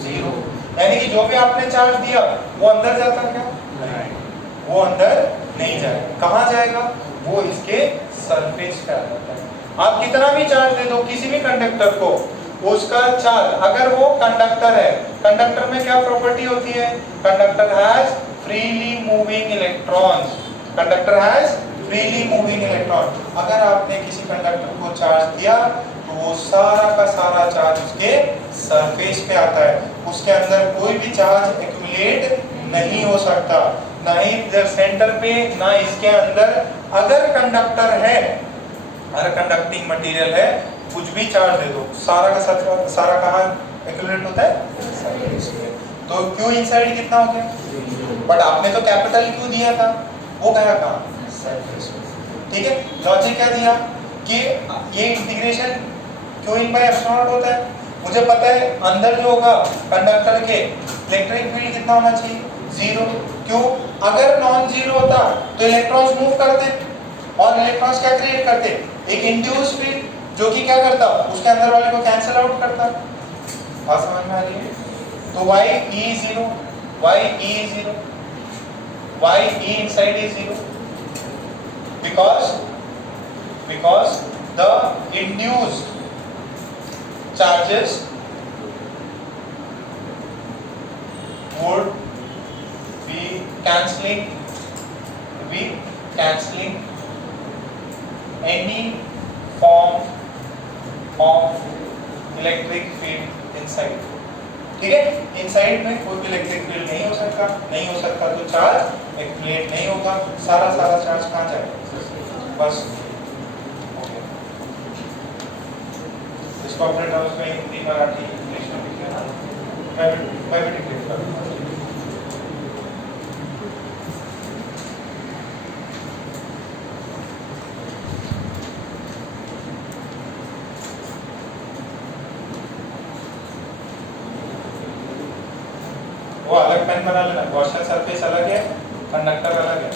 जीरो। यानी कि जो भी आपने चार्ज दिया वो अंदर जाता क्या? वो अंदर नहीं जाएगा। कहाँ जाएगा? वो इसके सरफेस पे आ जाता है। आप कितना भी चार्ज दे दो किसी भी कंडक्टर को, उसका चार्ज, अगर वो कंडक्टर है, कंडक्टर में क्या प्रॉपर्टी होती है? Conductor has freely moving electrons. Conductor has freely moving electron. अगर आपने किसी कंडक्टर को चार्ज दिया तो वो सारा का सारा चार्ज उसके सरफेस पे आता है, उसके अंदर कोई भी चार्ज एक्यूमुलेट नहीं हो सकता, ना ही इधर सेंटर पे, ना इसके अंदर। अगर कंडक्टर है, अगर कंडक्टिंग मटेरियल है कुछ भी चार्ज दे दो, सारा का सारा कहाँ एक्यूमुलेट होता है? तो Q इनसाइड कितना हो गया? बट आपने तो कैपिटल Q दिया था, वो गया कहाँ? ठीक है, लॉजिक क्या दिया कि ये integration Q in by epsilon not होता है। मुझे पता है अंदर जो होगा कंडक्टर के इलेक्ट्रिक फील्ड कितना होना चाहिए? 0। क्यों? अगर नॉन जीरो होता तो इलेक्ट्रॉन्स मूव करते और इलेक्ट्रॉन्स क्या क्रिएट करते? एक इंड्यूस फील्ड जो कि क्या करता? उसके अंदर वाले को कैंसिल आउट करता। बात समझ में आ रही है? तो y e 0, y e 0, y e inside is 0 because the induced charges would be cancelling any form of electric field inside। ठीक है, इनसाइड में कोई भी इलेक्ट्रिक फील्ड नहीं हो सकता तो चार्ज एक्यूमुलेट नहीं होगा, सारा चार्ज कहाँ जाएगा? बस हो गया। इसको अपने टर्म्स में हिंदी मराठी इंग्लिश में लिख लेना, मैं भी डिक्लेयर करूँगा। वो अलग पेन बना लेना, गॉसियन सरफेस अलग है, कंडक्टर अलग है।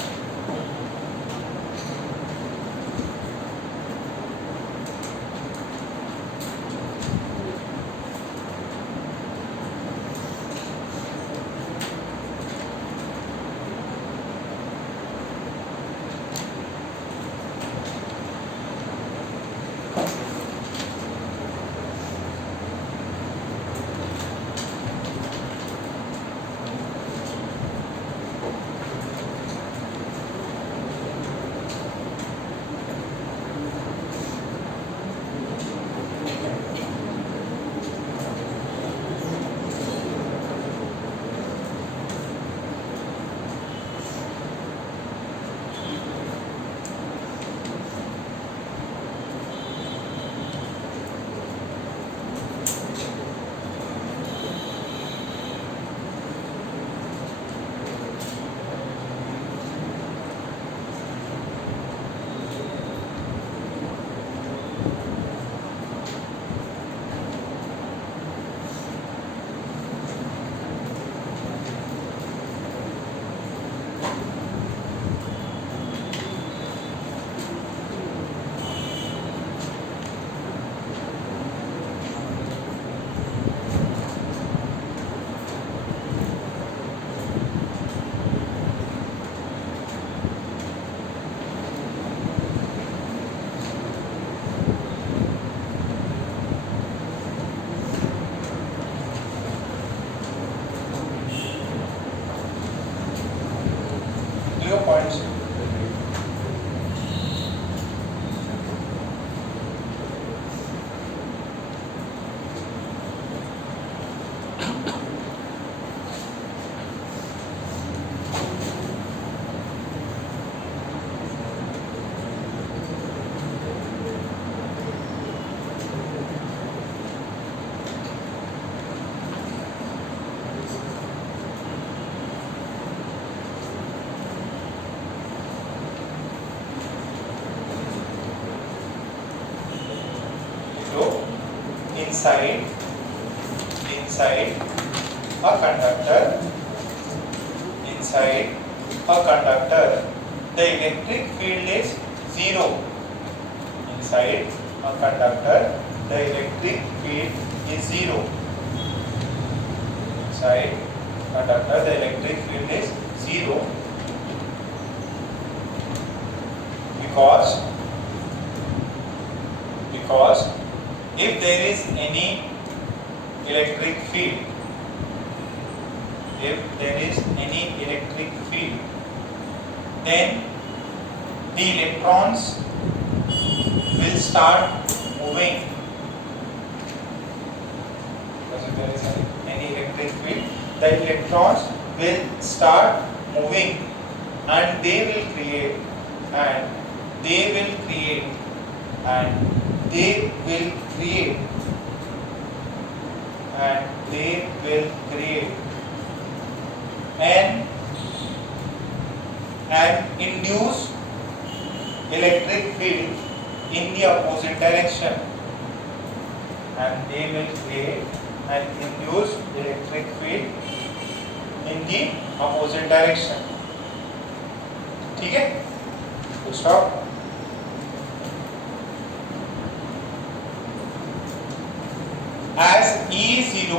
Points. inside a conductor the electric field is 0. Inside a conductor the electric field is 0. Inside conductor the electric field is 0 because if there is any electric field, then the electrons will start moving. Because if there is any electric field, the electrons will start moving and they will create they will create an induced electric field in the opposite direction, and they will create an induced electric field in the opposite direction. ठीक है, stop. As E is 0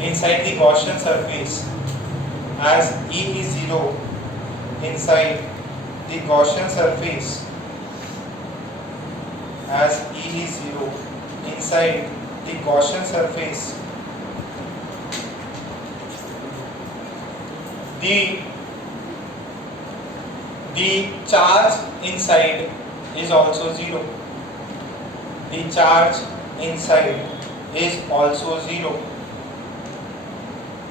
inside the Gaussian surface, as E is 0 inside the Gaussian surface, as E is 0 inside the Gaussian surface, the charge inside is also 0. The charge inside is also 0.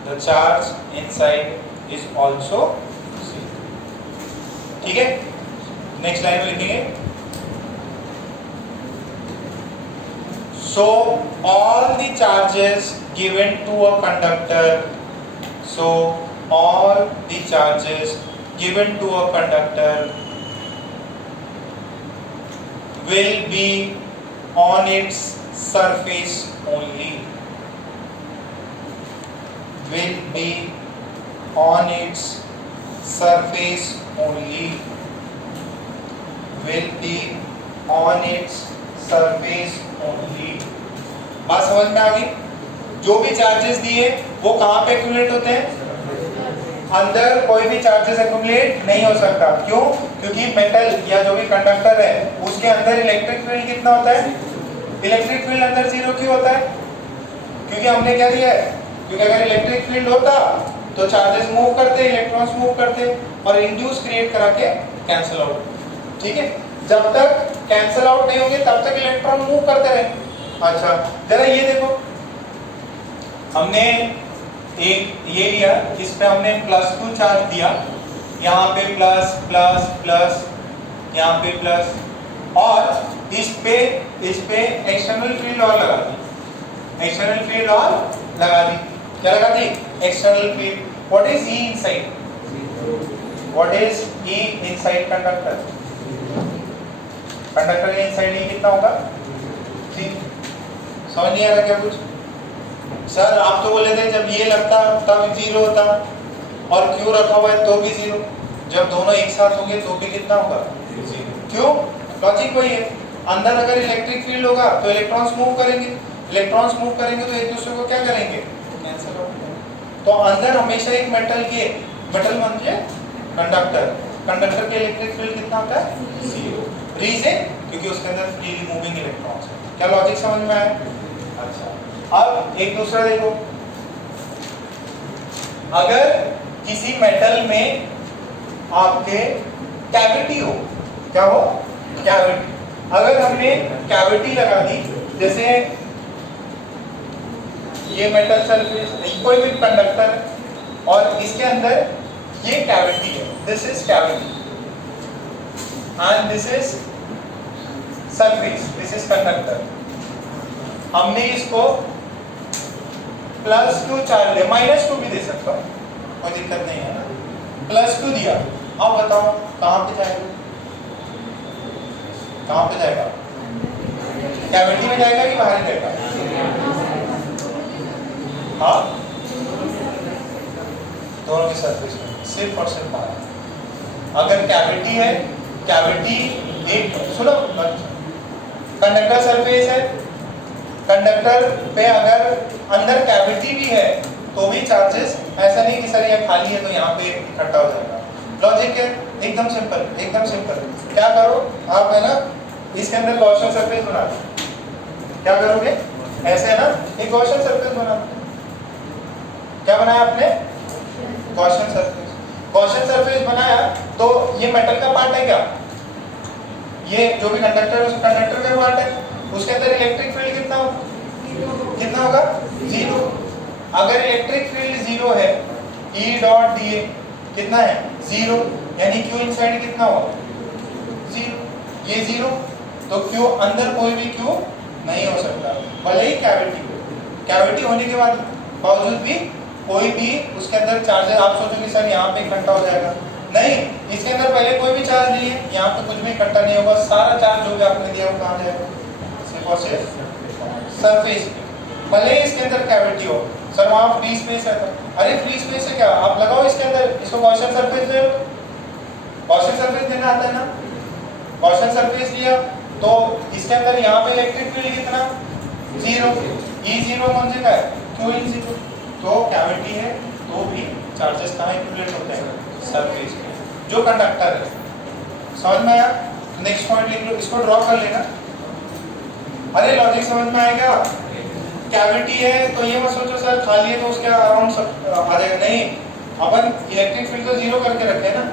The charge inside is also 0. ठीक है, next line में लिखेंगे. So all the charges given to a conductor, will be on its surface only. Will be on its surface only. Will be on its surface only. बात समझ में आ गई? जो भी चार्जेस दिए वो कहाँ पे एक्यूमुलेट होते हैं? अंदर कोई भी चार्जेस एक्यूमुलेट नहीं हो सकता. क्यों? क्योंकि मेटल या जो भी कंडक्टर है उसके अंदर इलेक्ट्रिक फील्ड कितना होता है? इलेक्ट्रिक फील्ड अंदर 0 क्यों होता है? क्योंकि हमने क्या दिया है? क्योंकि अगर इलेक्ट्रिक फील्ड होता तो चार्जेस मूव करते, इलेक्ट्रॉन्स मूव करते और इंड्यूस क्रिएट करा के कैंसिल आउट. ठीक है, जब तक कैंसिल आउट नहीं होंगे तब तक इलेक्ट्रॉन मूव करते रहे. अच्छा, जरा ये देखो, हमने एक ये लिया, इस पे हमने +2 चार्ज दिया, यहाँ पे प्लस प्लस प्लस, यहाँ पे प्लस, और इस पे एक्सटर्नल फील्ड और लगा दी. एक्सटर्नल फील्ड और लगा दी. क्या लगा दी? External field. What is E inside? What is E inside conductor? Conductor के इनसाइड E कितना होगा? 3. समझ नहीं आ रहा क्या कुछ? सर आप तो बोले थे जब ये लगता तब 0 होता, और Q रखा हुआ है तो भी 0. जब दोनों एक साथ होंगे तो भी कितना होगा? 0. क्यों? लॉजिक वही है. अंदर अगर इलेक्ट्रिक फील्ड होगा तो इलेक्ट्रॉन्स मूव करेंगे, इलेक्ट्रॉन्स मूव करेंगे तो एक दूसरे को क्या करेंगे? Cancel out. तो अंदर हमेशा एक मेटल म्हणजे कंडक्टर, कंडक्टर के इलेक्ट्रिक फील्ड कितना होता है? 0. रीजन? क्योंकि उसके अंदर फ्रीली मूविंग इलेक्ट्रॉन्स है. क्या लॉजिक समझ में आया? अच्छा, अब एक दूसरा देखो. अगर किसी मेटल में आपके कैविटी हो, क्या हो? कैविटी. अगर हमने कैविटी लगा दी, जैसे ये मेटल सरफेस, कोई भी कंडक्टर और इसके अंदर ये कैविटी है, this is cavity and this is surface, this is conductor. हमने इसको +2 चार्ज दिया, -2 भी दे सकता हूँ, कोई दिक्कत नहीं है ना. +2 दिया. अब बताओ कहाँ पे जाएगा? कहाँ पे जाएगा? कैविटी में जाएगा कि बाहर जाएगा? हाँ, दोनों के सरफेस में, सिर्फ और सिर्फ बाहर. अगर कैविटी है, कैविटी एक, सुनो, कंडक्टर सरफेस है, कंडक्टर पे अगर अंदर कैविटी भी है तो भी चार्जेस, ऐसा नहीं कि सर ये खाली है तो यहाँ पे इकट्ठा हो जाएगा. लॉजिक है एकदम सिंपल, एकदम सिंपल. क्या करो आप, है ना, इसके अंदर गॉसियन सरफेस बना दो. क्या करोगे? ऐसे है ना, एक गॉसियन सरफेस बना दो. क्या बनाया आपने? Gaussian surface. गॉसियन सरफेस बनाया तो ये मेटल का पार्ट है क्या? ये जो भी कंडक्टर है उस कंडक्टर का पार्ट है. उसके अंदर इलेक्ट्रिक फील्ड कितना होगा? 0. अगर इलेक्ट्रिक फील्ड 0 है, E डॉट da कितना है? 0. यानी Q इनसाइड कितना होगा? ये 0, तो क्यू अंदर कोई भी क्यू नहीं हो सकता, भले ही कैविटी होने के बाद बावजूद भी कोई भी उसके अंदर चार्जेस। आप सोचोगे सर यहाँ पे इकट्ठा हो जाएगा, नहीं, इसके अंदर पहले कोई भी चार्ज नहीं है, यहाँ पे कुछ भी इकट्ठा नहीं होगा, सारा चार्ज जो भी आपने दिया वो कहाँ जाएगा, सिर्फ और सिर्फ सरफेस। भले ही इसके अंदर कैविटी हो, सर वहाँ फ्री स्पेस है, अरे फ्री स्पेस है क्या, आप लगाओ इसके अंदर, इसको गॉसियन सरफेस दे, गॉसियन सरफेस देना आता है ना, गॉसियन सरफेस लिया तो इसके अंदर यहाँ पे इलेक्ट्रिक फील्ड कितना 0, E0 कौन से का है, Q in 0, तो कैविटी है तो भी चार्जेस कहाँ एक्यूमुलेट होते हैं, सरफेस पे, जो कंडक्टर है। समझ में आया? नेक्स्ट पॉइंट लिख लो, इसको ड्रॉ कर लेना। अरे लॉजिक समझ में आएगा? कैविटी है तो ये मत सोचो सर खाली है तो उसके अराउंड सब आ जाएगा, नहीं, अपन इलेक्ट्रिक फील्ड तो 0 करके रखे हैं ना,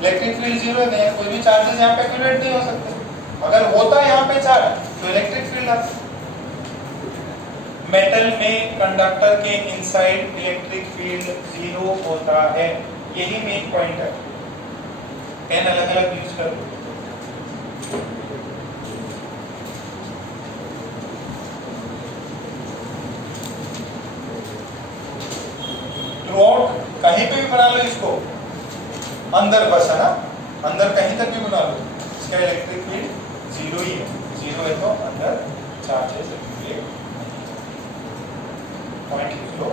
इलेक्ट्रिक फील्ड 0 नहीं है, कोई भी चार्जेस यहाँ पे एक्यूमुलेट नहीं हो सकते, अगर होता है यहाँ पे चार्ज तो इलेक्ट्रिक फील्ड आता। मेटल में कंडक्टर के इनसाइड इलेक्ट्रिक फील्ड 0 होता है, यही मेन पॉइंट है। पेन अलग अलग यूज कर लो। थ्रूआउट कहीं पे भी बना लो इसको, अंदर बस है ना, अंदर कहीं तक भी बना लो, इसका इलेक्ट्रिक फील्ड 0 ही है, 0 है तो अंदर चार्जेस एक्यूमुलेट। पॉइंट लिख लो।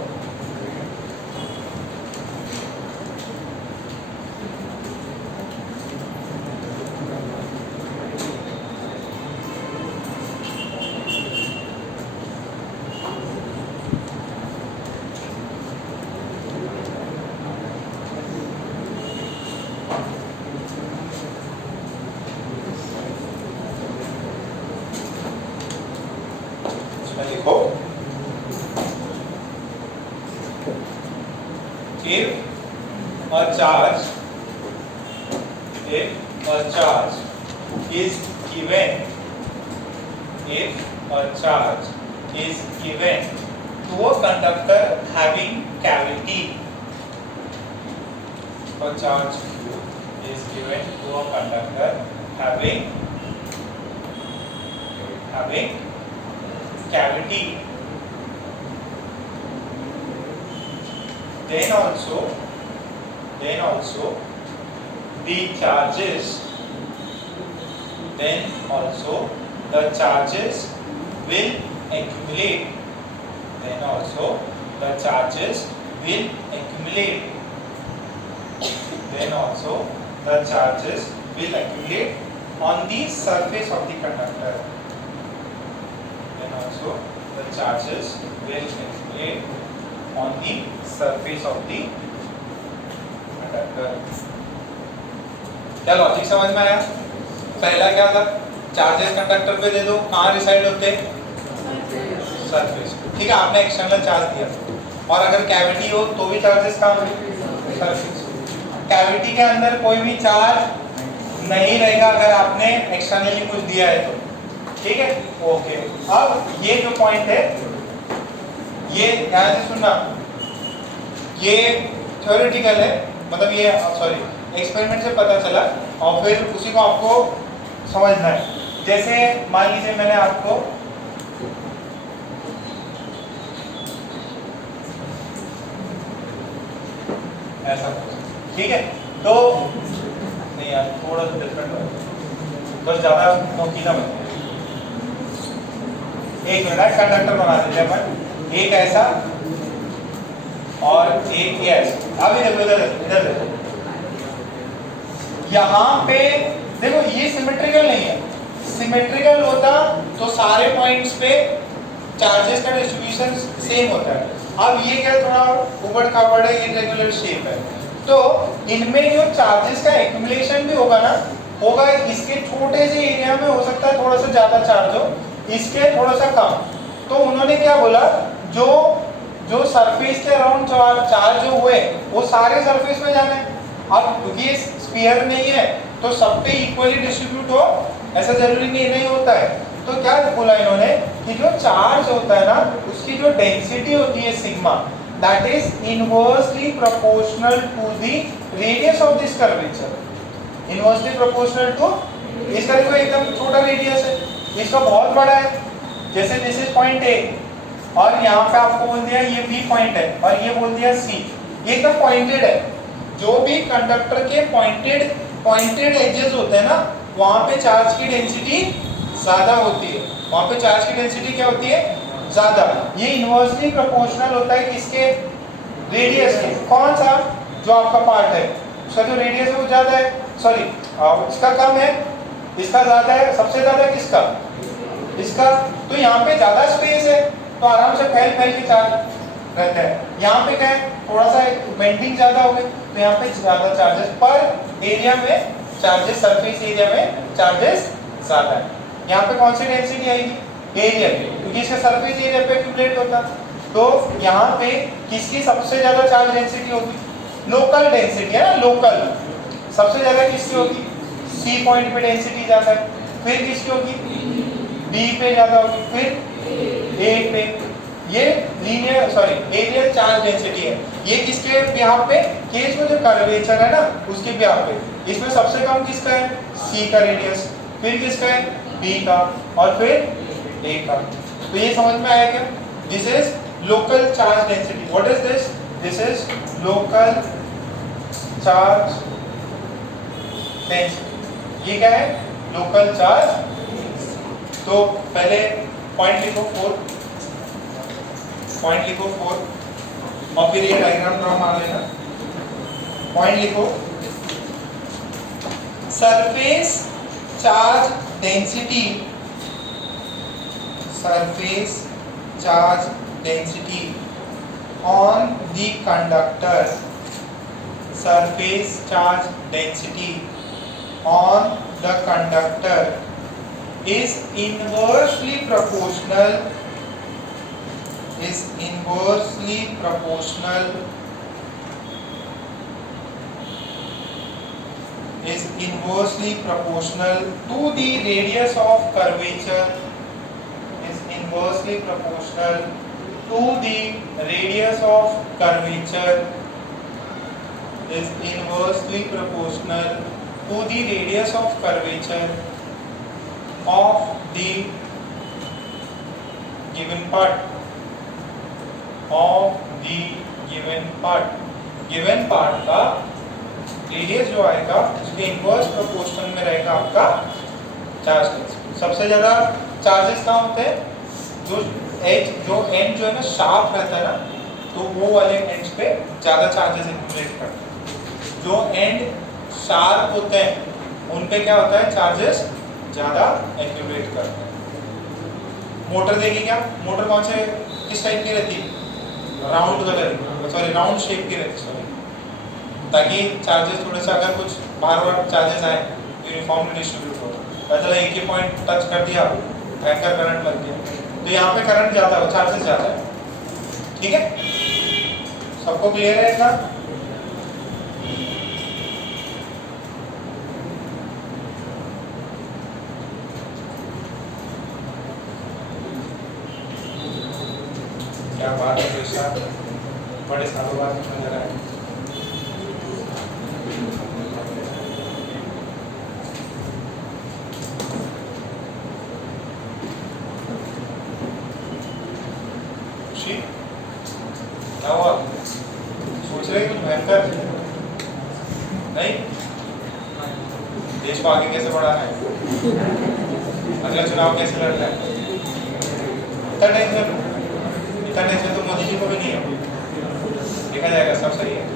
लिखो, if a charge is given, if a charge is given to a conductor having cavity, a charge Q is given to a conductor having cavity, then also the charges will accumulate, on the surface of the conductor, on the surface of the conductor। क्या logic समझ में आया? पहला क्या था, charges conductor पे दे दो, कहाँ रिसाइड होते हैं, सरफेस। ठीक है, आपने एक्सटर्नल चार्ज दिया, और अगर कैविटी हो तो भी चार्जेस कहाँ होंगे, सरफेस। कैविटी के अंदर कोई भी चार्ज नहीं रहेगा अगर आपने एक्सटर्नली कुछ दिया है तो, ठीक है, ओके। अब ये जो पॉइंट है, ये ध्यान से सुनना, ये थ्योरेटिकल है, मतलब ये सॉरी एक्सपेरिमेंट से पता चला, और फिर उसी को आपको समझना है। जैसे मान लीजिए मैंने आपको ऐसा, ठीक है, तो नहीं यार थोड़ा सा डिफरेंट है, बस ज़्यादा नोकीला बन। एक मिनट, कंडक्टर बना देते हैं अपन, एक ऐसा और एक ये ऐसा। अब इधर देखो, यहाँ पे देखो ये सिमेट्रिकल नहीं है, सिमेट्रिकल होता तो सारे पॉइंट्स पे चार्जेस का डिस्ट्रीब्यूशन सेम होता है। अब ये क्या थोड़ा उबड़ खाबड़ है, इरेगुलर शेप है, तो इनमें जो चार्जेस का एक्यूमुलेशन भी होगा ना, होगा इसके छोटे से एरिया में हो सकता है थोड़ा सा ज्यादा चार्ज हो, इसके थोड़ा सा कम। तो उन्होंने क्या बोला, जो सरफेस के अराउंड चार्ज जो हुए वो सारे सरफेस में जाने। अब क्योंकि ये स्फीयर नहीं है तो सब पे इक्वली डिस्ट्रीब्यूट हो ऐसा जरूरी नहीं होता है। तो क्या बोला इन्होंने कि जो चार्ज होता है ना, उसकी जो डेंसिटी होती है sigma, that is inversely proportional to the radius of this curvature, inversely proportional to इसका देखो एकदम छोटा रेडियस है, इसका बहुत बड़ा है, जैसे दिस इज पॉइंट ए और यहाँ पे आपको बोल दिया ये बी पॉइंट है और ये बोल दिया सी, ये एकदम पॉइंटेड है। जो भी कंडक्टर के पॉइंटेड एजेस होते हैं ना, वहां पे चार्ज की डेंसिटी ज्यादा होती है, वहां पे चार्ज की डेंसिटी क्या होती है, ज्यादा। ये इनवर्सली प्रोपोर्शनल होता है किसके, रेडियस के। कौन सा, जो आपका पार्ट है उसका जो रेडियस है वो ज्यादा है, सॉरी इसका कम है, इसका ज्यादा है, सबसे ज्यादा किसका, इसका। तो यहाँ पे ज्यादा स्पेस है तो आराम से फैल के चार्ज रहता है। यहाँ पे क्या है, थोड़ा सा बेंडिंग ज्यादा हो गई तो यहाँ पे ज्यादा चार्जेस पर एरिया में, चार्जेस सरफेस एरिया में चार्जेस ज्यादा है। यहाँ पे कौन सी डेंसिटी आएगी, एरिया, क्योंकि इसका सरफेस एरिया पे एक्यूमुलेट होता। तो यहाँ पे किसकी सबसे ज्यादा चार्ज डेंसिटी होगी, लोकल डेंसिटी है ना, लोकल सबसे ज्यादा किसकी होगी, सी पॉइंट पे डेंसिटी ज्यादा है, फिर किसकी होगी, बी पे ज्यादा होगी, फिर ए पे। ये linear sorry areal charge density है। ये किसके बिहाफ पे, केस में जो कर्वेचर है ना उसके बिहाफ पे। इसमें सबसे कम किसका है, सी का रेडियस, फिर किसका है, बी का, और फिर ए का। तो ये समझ में आया क्या, this is local charge density. What is this, this is local charge density. ये क्या है, लोकल चार्ज। तो पहले पॉइंट लिखो 4, पॉइंट लिखो 4 और फिर ये डायग्राम ड्रॉ मार लेना। पॉइंट लिखो, surface charge density, surface charge density on the conductor, surface charge density on the conductor is inversely proportional, is inversely proportional, is inversely proportional to the radius of curvature, is inversely proportional to the radius of curvature, is inversely proportional to the radius of curvature of the given part, of the given part, given part का radius जो आएगा उसके inverse proportional में रहेगा आपका charge. सबसे ज्यादा charges कहाँ होते हैं, जो एज जो एंड जो है ना शार्प रहता है ना, तो वो वाले एंड्स पे ज्यादा चार्जेस एक्यूमुलेट करते हैं। जो एंड शार्प होते हैं उन पे क्या होता है, चार्जेस ज्यादा एक्यूमुलेट करते हैं। मोटर देखिए क्या, मोटर कौन से किस टाइप की रहती है, round colour sorry round shape की रहती है, ताकि चार्जेस थोड़े सा अगर कुछ बार बार चार्जेस आए यूनिफॉर्मली डिस्ट्रीब्यूट हो। पता एक ही पॉइंट टच कर दिया, एंकर करंट लग गया, तो यहाँ पे करंट ज्यादा हो, चार्जेस ज्यादा है। ठीक है, सबको क्लियर है इतना। क्या बात है कृष्णा, बड़े सालों बाद समझ रहा है। खुशी क्या हुआ, सोच रहे कुछ भयंकर नहीं, देश को आगे कैसे बढ़ाना है, अगला चुनाव कैसे लड़ना है, इतना टेंशन तो मोदी जी को भी नहीं है, देखा जाएगा सब सही है।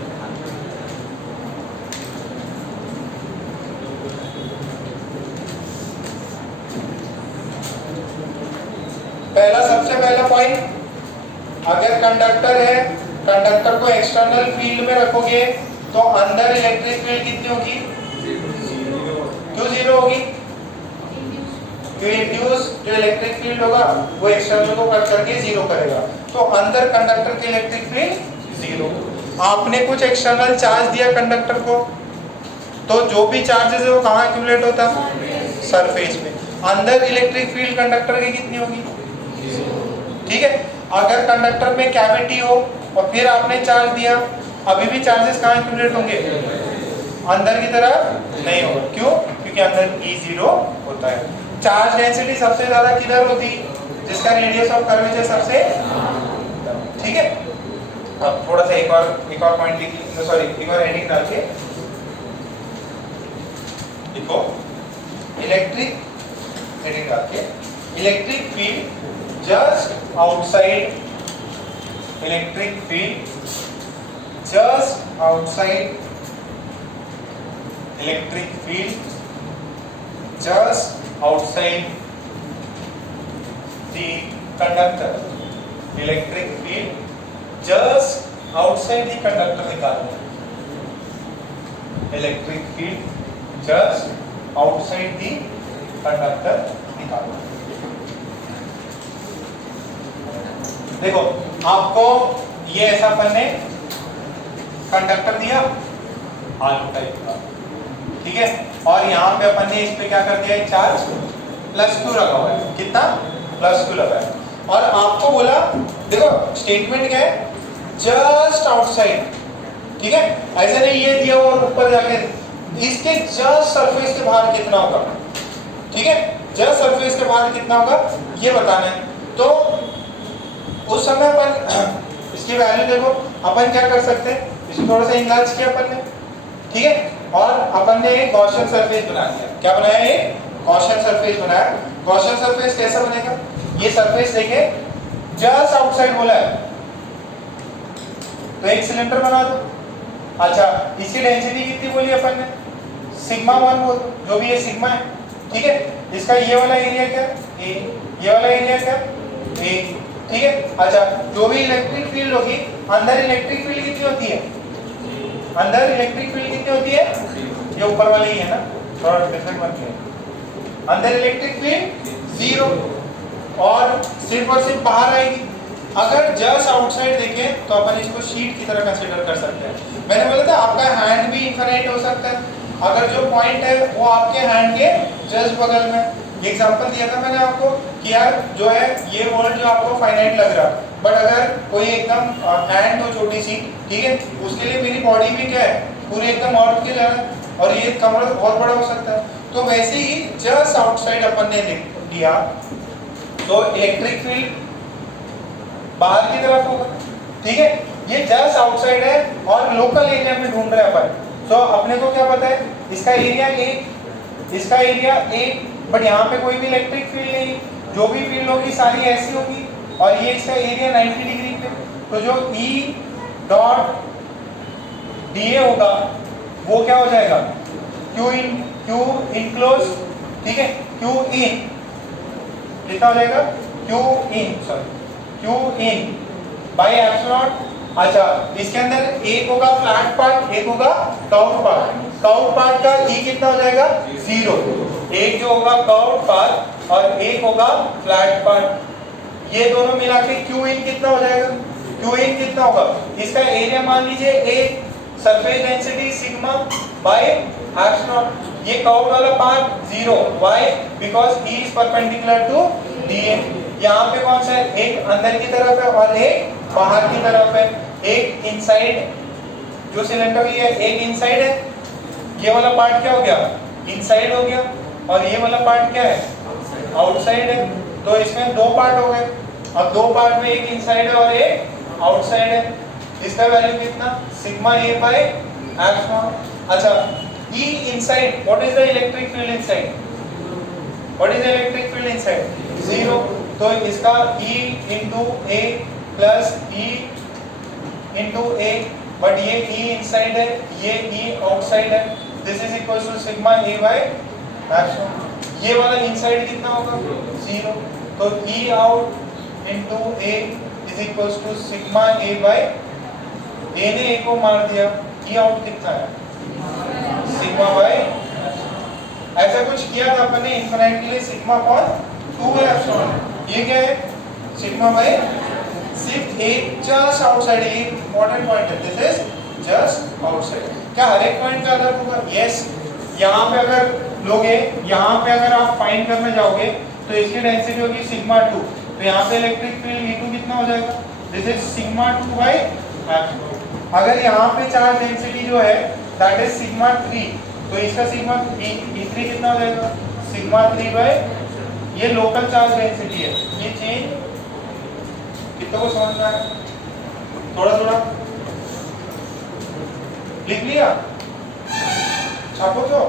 सबसे पहला पॉइंट, अगर कंडक्टर है, कंडक्टर को एक्सटर्नल फील्ड में रखोगे तो अंदर इलेक्ट्रिक फील्ड कितनी होगी, क्यों जीरो होगी, इंड्यूस जो इलेक्ट्रिक फील्ड होगा वो एक्सटर्नल को कट करके जीरो करेगा, तो अंदर कंडक्टर की इलेक्ट्रिक फील्ड जीरो। आपने कुछ एक्सटर्नल चार्ज दिया कंडक्टर को, तो जो भी चार्जेस है वो कहाँ एक्यूमुलेट होता है, सरफेस पे। अंदर इलेक्ट्रिक फील्ड कंडक्टर की कितनी होगी, ठीक है। अगर कंडक्टर में कैविटी हो और फिर आपने चार्ज दिया, अभी भी चार्जेस कहाँ एक्यूमुलेट होंगे, अंदर की तरफ नहीं होगा, क्यों, क्योंकि अंदर E0 होता है। चार्ज डेंसिटी सबसे ज्यादा किधर होती, जिसका रेडियस ऑफ कर्वेचर सबसे, ठीक है। अब थोड़ा सा एक और पॉइंट लिख, सॉरी एक और हेडिंग डाल के लिखो, इलेक्ट्रिक, हेडिंग डाल के electric field just outside, electric field just outside, electric field just outside the conductor, electric field just outside the conductor निकालना, electric field just outside the conductor निकालना। देखो आपको ये ऐसा अपन ने कंडक्टर दिया आलू टाइप का, ठीक है, और यहाँ पे अपन ने इस पे क्या कर दिया, एक चार्ज +2 लगा हुआ है, कितना +2 लगा है, और आपको बोला देखो स्टेटमेंट क्या है, जस्ट आउटसाइड, ठीक है, ऐसा नहीं ये दिया और ऊपर जाके, इसके जस्ट सरफेस के बाहर कितना होगा, ठीक है, जस्ट सरफेस के बाहर कितना होगा ये बताना है। तो उस समय अपन इसकी वैल्यू देखो, अपन क्या कर सकते हैं, इसको थोड़ा सा इंलार्ज किया अपन ने, ठीक है, और अपन ने एक गॉसियन सरफेस बना दिया, क्या बनाया, एक गॉसियन सरफेस बनाया। गॉसियन सरफेस कैसा बनेगा, ये सरफेस देखे जस्ट आउटसाइड बोला है तो एक सिलेंडर बना दो। अच्छा इसकी डेंसिटी कितनी बोली अपन ने, सिग्मा 1 बोल दो, जो भी ये सिग्मा है, ठीक है, इसका ये वाला एरिया क्या ए, ये वाला एरिया क्या ए, ठीक है। अच्छा जो भी इलेक्ट्रिक फील्ड होगी, अंदर इलेक्ट्रिक फील्ड कितनी होती है, अंदर इलेक्ट्रिक फील्ड कितनी होती है, ये ऊपर वाली ही है ना, थोड़ा डिफरेंट बन गया, अंदर इलेक्ट्रिक फील्ड 0 और सिर्फ बाहर आएगी। अगर जस्ट आउटसाइड देखें तो अपन इसको शीट की तरह कंसीडर कर सकते हैं। मैंने बोला था आपका हैंड भी इनफिनिट हो सकता है, अगर जो पॉइंट है वो आपके हैंड के जस्ट बगल में, एग्जांपल दिया था मैंने आपको कि यार जो है ये वर्ल्ड जो आपको फाइनाइट लग रहा, बट अगर कोई एकदम हैंड हो छोटी सी, ठीक है, उसके लिए मेरी बॉडी भी क्या है, पूरी एकदम अर्थ के जाना, और ये कमरा बहुत बड़ा हो सकता है। तो वैसे ही जस्ट आउटसाइड अपन ने लिया तो इलेक्ट्रिक फील्ड बाहर की तरफ होगा, ठीक है, ये जस्ट आउटसाइड है और लोकल एरिया में ढूंढ रहे हैं अपन। तो अपने को क्या पता है, इसका एरिया 1, इसका एरिया 1, बट यहाँ पे कोई भी इलेक्ट्रिक फील्ड नहीं, जो भी फील्ड होगी सारी ऐसी होगी, और ये इसका एरिया 90 डिग्री पे, तो जो E डॉट dA होगा वो क्या हो जाएगा, Q इनक्लोज, ठीक है, Q इन कितना हो जाएगा, Q इन बाई एप्सिलॉन। अच्छा इसके अंदर एक होगा फ्लैट पार्ट, एक होगा कर्व पार्ट, कर्व पार्ट का E कितना हो जाएगा 0, एक जो होगा कर्व पार्ट और एक होगा फ्लैट पार्ट, ये दोनों मिला के Q इन कितना हो जाएगा, Q इन कितना होगा, इसका एरिया मान लीजिए एक, surface density sigma by epsilon, ये कर्व वाला part 0, why, because E is perpendicular to DA। यहाँ पे कौन सा है, एक अंदर की तरफ है और एक बाहर की तरफ है, एक इनसाइड जो सिलेंडर की है, एक इनसाइड है, ये वाला पार्ट क्या हो गया, इनसाइड हो गया, और ये वाला पार्ट क्या है, आउटसाइड है। तो इसमें दो पार्ट हो गए, अब दो पार्ट में एक इनसाइड है और एक आउटसाइड है, इसका वैल्यू कितना, सिग्मा A बाय एप्सिलॉन। अच्छा E inside, what is the electric field inside? What is the electric field inside? 0. तो इसका E into A plus E into A, but ये E inside है, ये E outside है, this is equals to sigma A by epsilon। ये वाला inside कितना होगा 0, तो E out into A is equals to sigma A by, A ने A को मार दिया, E out कितना है सिग्मा बाय, ऐसा कुछ किया था अपन ने इनफिनिट के लिए, सिग्मा अपॉन 2 है एप्सिलॉन, ये क्या है सिग्मा बाय, सिर्फ एक जस्ट आउटसाइड, ये इंपॉर्टेंट पॉइंट है, दिस इज जस्ट आउटसाइड। क्या हर एक पॉइंट का अलग होगा, यस, यहाँ पे अगर लोगे, यहाँ पे अगर आप फाइंड करने जाओगे तो इसकी डेंसिटी होगी सिग्मा 2, तो यहाँ पे इलेक्ट्रिक फील्ड E2 कितना हो जाएगा, this is sigma 2 by epsilon. अगर यहाँ पे चार्ज डेंसिटी जो है दैट इज सिग्मा 3, तो इसका सिग्मा E3 कितना हो जाएगा? सिग्मा 3 बाय ये लोकल चार्ज डेंसिटी है। ये चेंज कितना को समझ में आया? थोड़ा थोड़ा लिख लिया, छापो तो।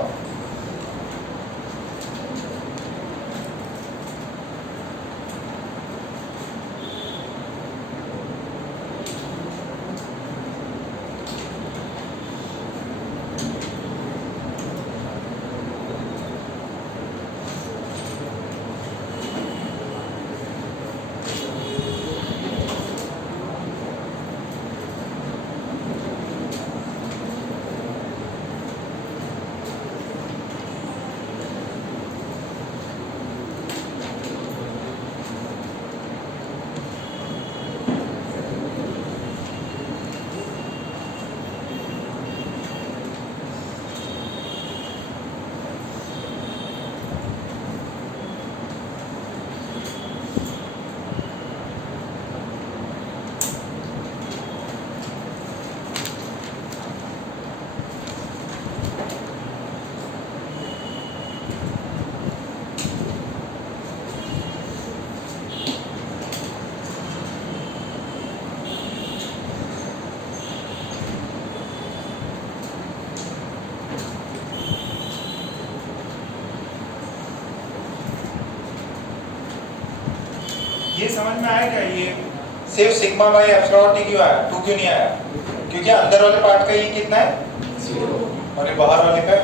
ये समझ में आया क्या? ये सिर्फ सिग्मा बाई एप्सिलॉन टी क्यों आया, 2 क्यों नहीं आया? क्योंकि अंदर वाले पार्ट का ये कितना है? 0 और ये बाहर वाले का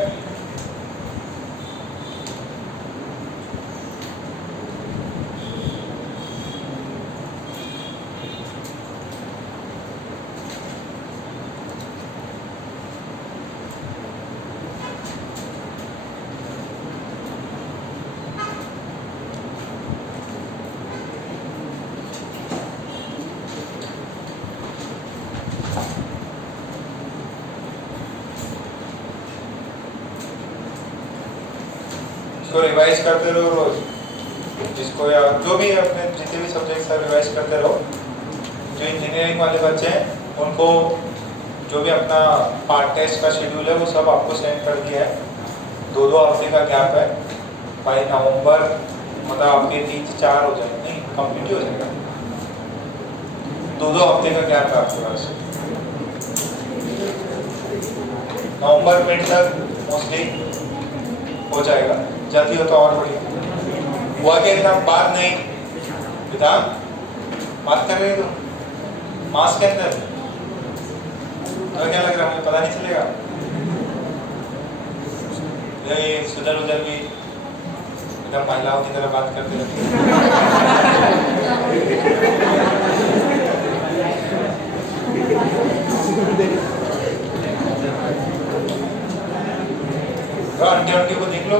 इसको रिवाइज करते रहो रोज, जिसको या जो भी अपने जितने भी सब्जेक्ट है रिवाइज करते रहो। जो इंजीनियरिंग वाले बच्चे हैं उनको जो भी अपना पार्ट टेस्ट का शेड्यूल है वो सब आपको सेंड कर दिया है। 2-2 हफ्ते का गैप है, बाई नवंबर मतलब आपके 3-4 हो जाएंगे, नहीं कंप्लीट हो जाएगा। 2-2 हफ्ते का गैप है आपके पास, नवंबर मिड तक मोस्टली हो जाएगा। जल्दी हो तो और बढ़िया। हुआ क्या इतना बात नहीं बेटा, बात कर रहे हो तो मास्क के अंदर तो क्या लग रहा है, मुझे पता नहीं चलेगा। ये सुधर उधर भी एकदम महिलाओं की तरह बात करते रहते आंटी आंटी को देख लो,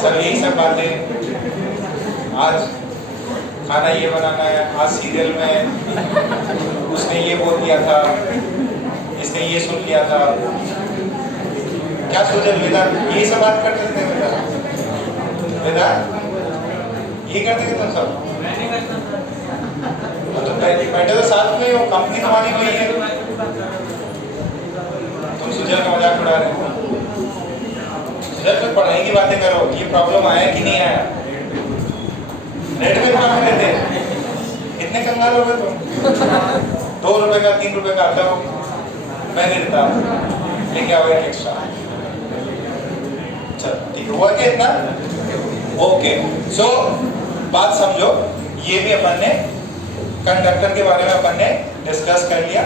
सब यही सब बातें। आज खाना ये बनाना है, आज सीरियल में उसने ये बोल दिया था, इसने ये सुन लिया था, क्या सोचा बेटा? यही सब बात करते थे बेटा, ये करते थे तुम सब। तो बैठे तो साथ में हो, कंपनी तुम्हारी कोई है, तुम सुजल का मजाक उड़ा रहे हो। सुजल में पढ़ाई की बातें करो, ये प्रॉब्लम आया कि नहीं आया? रेट में कहाँ रहते हैं? कितने कंगाल हो गए तुम? 2 रुपए का 3 रुपए का आता हो, मैं नहीं देता, लेके आओ एक एक्स्ट्रा। चल ठीक है, हुआ क्या इतना? ओके, सो बात समझो, ये भी अपन ने कंडक्टर के बारे में अपन ने डिस्कस कर लिया।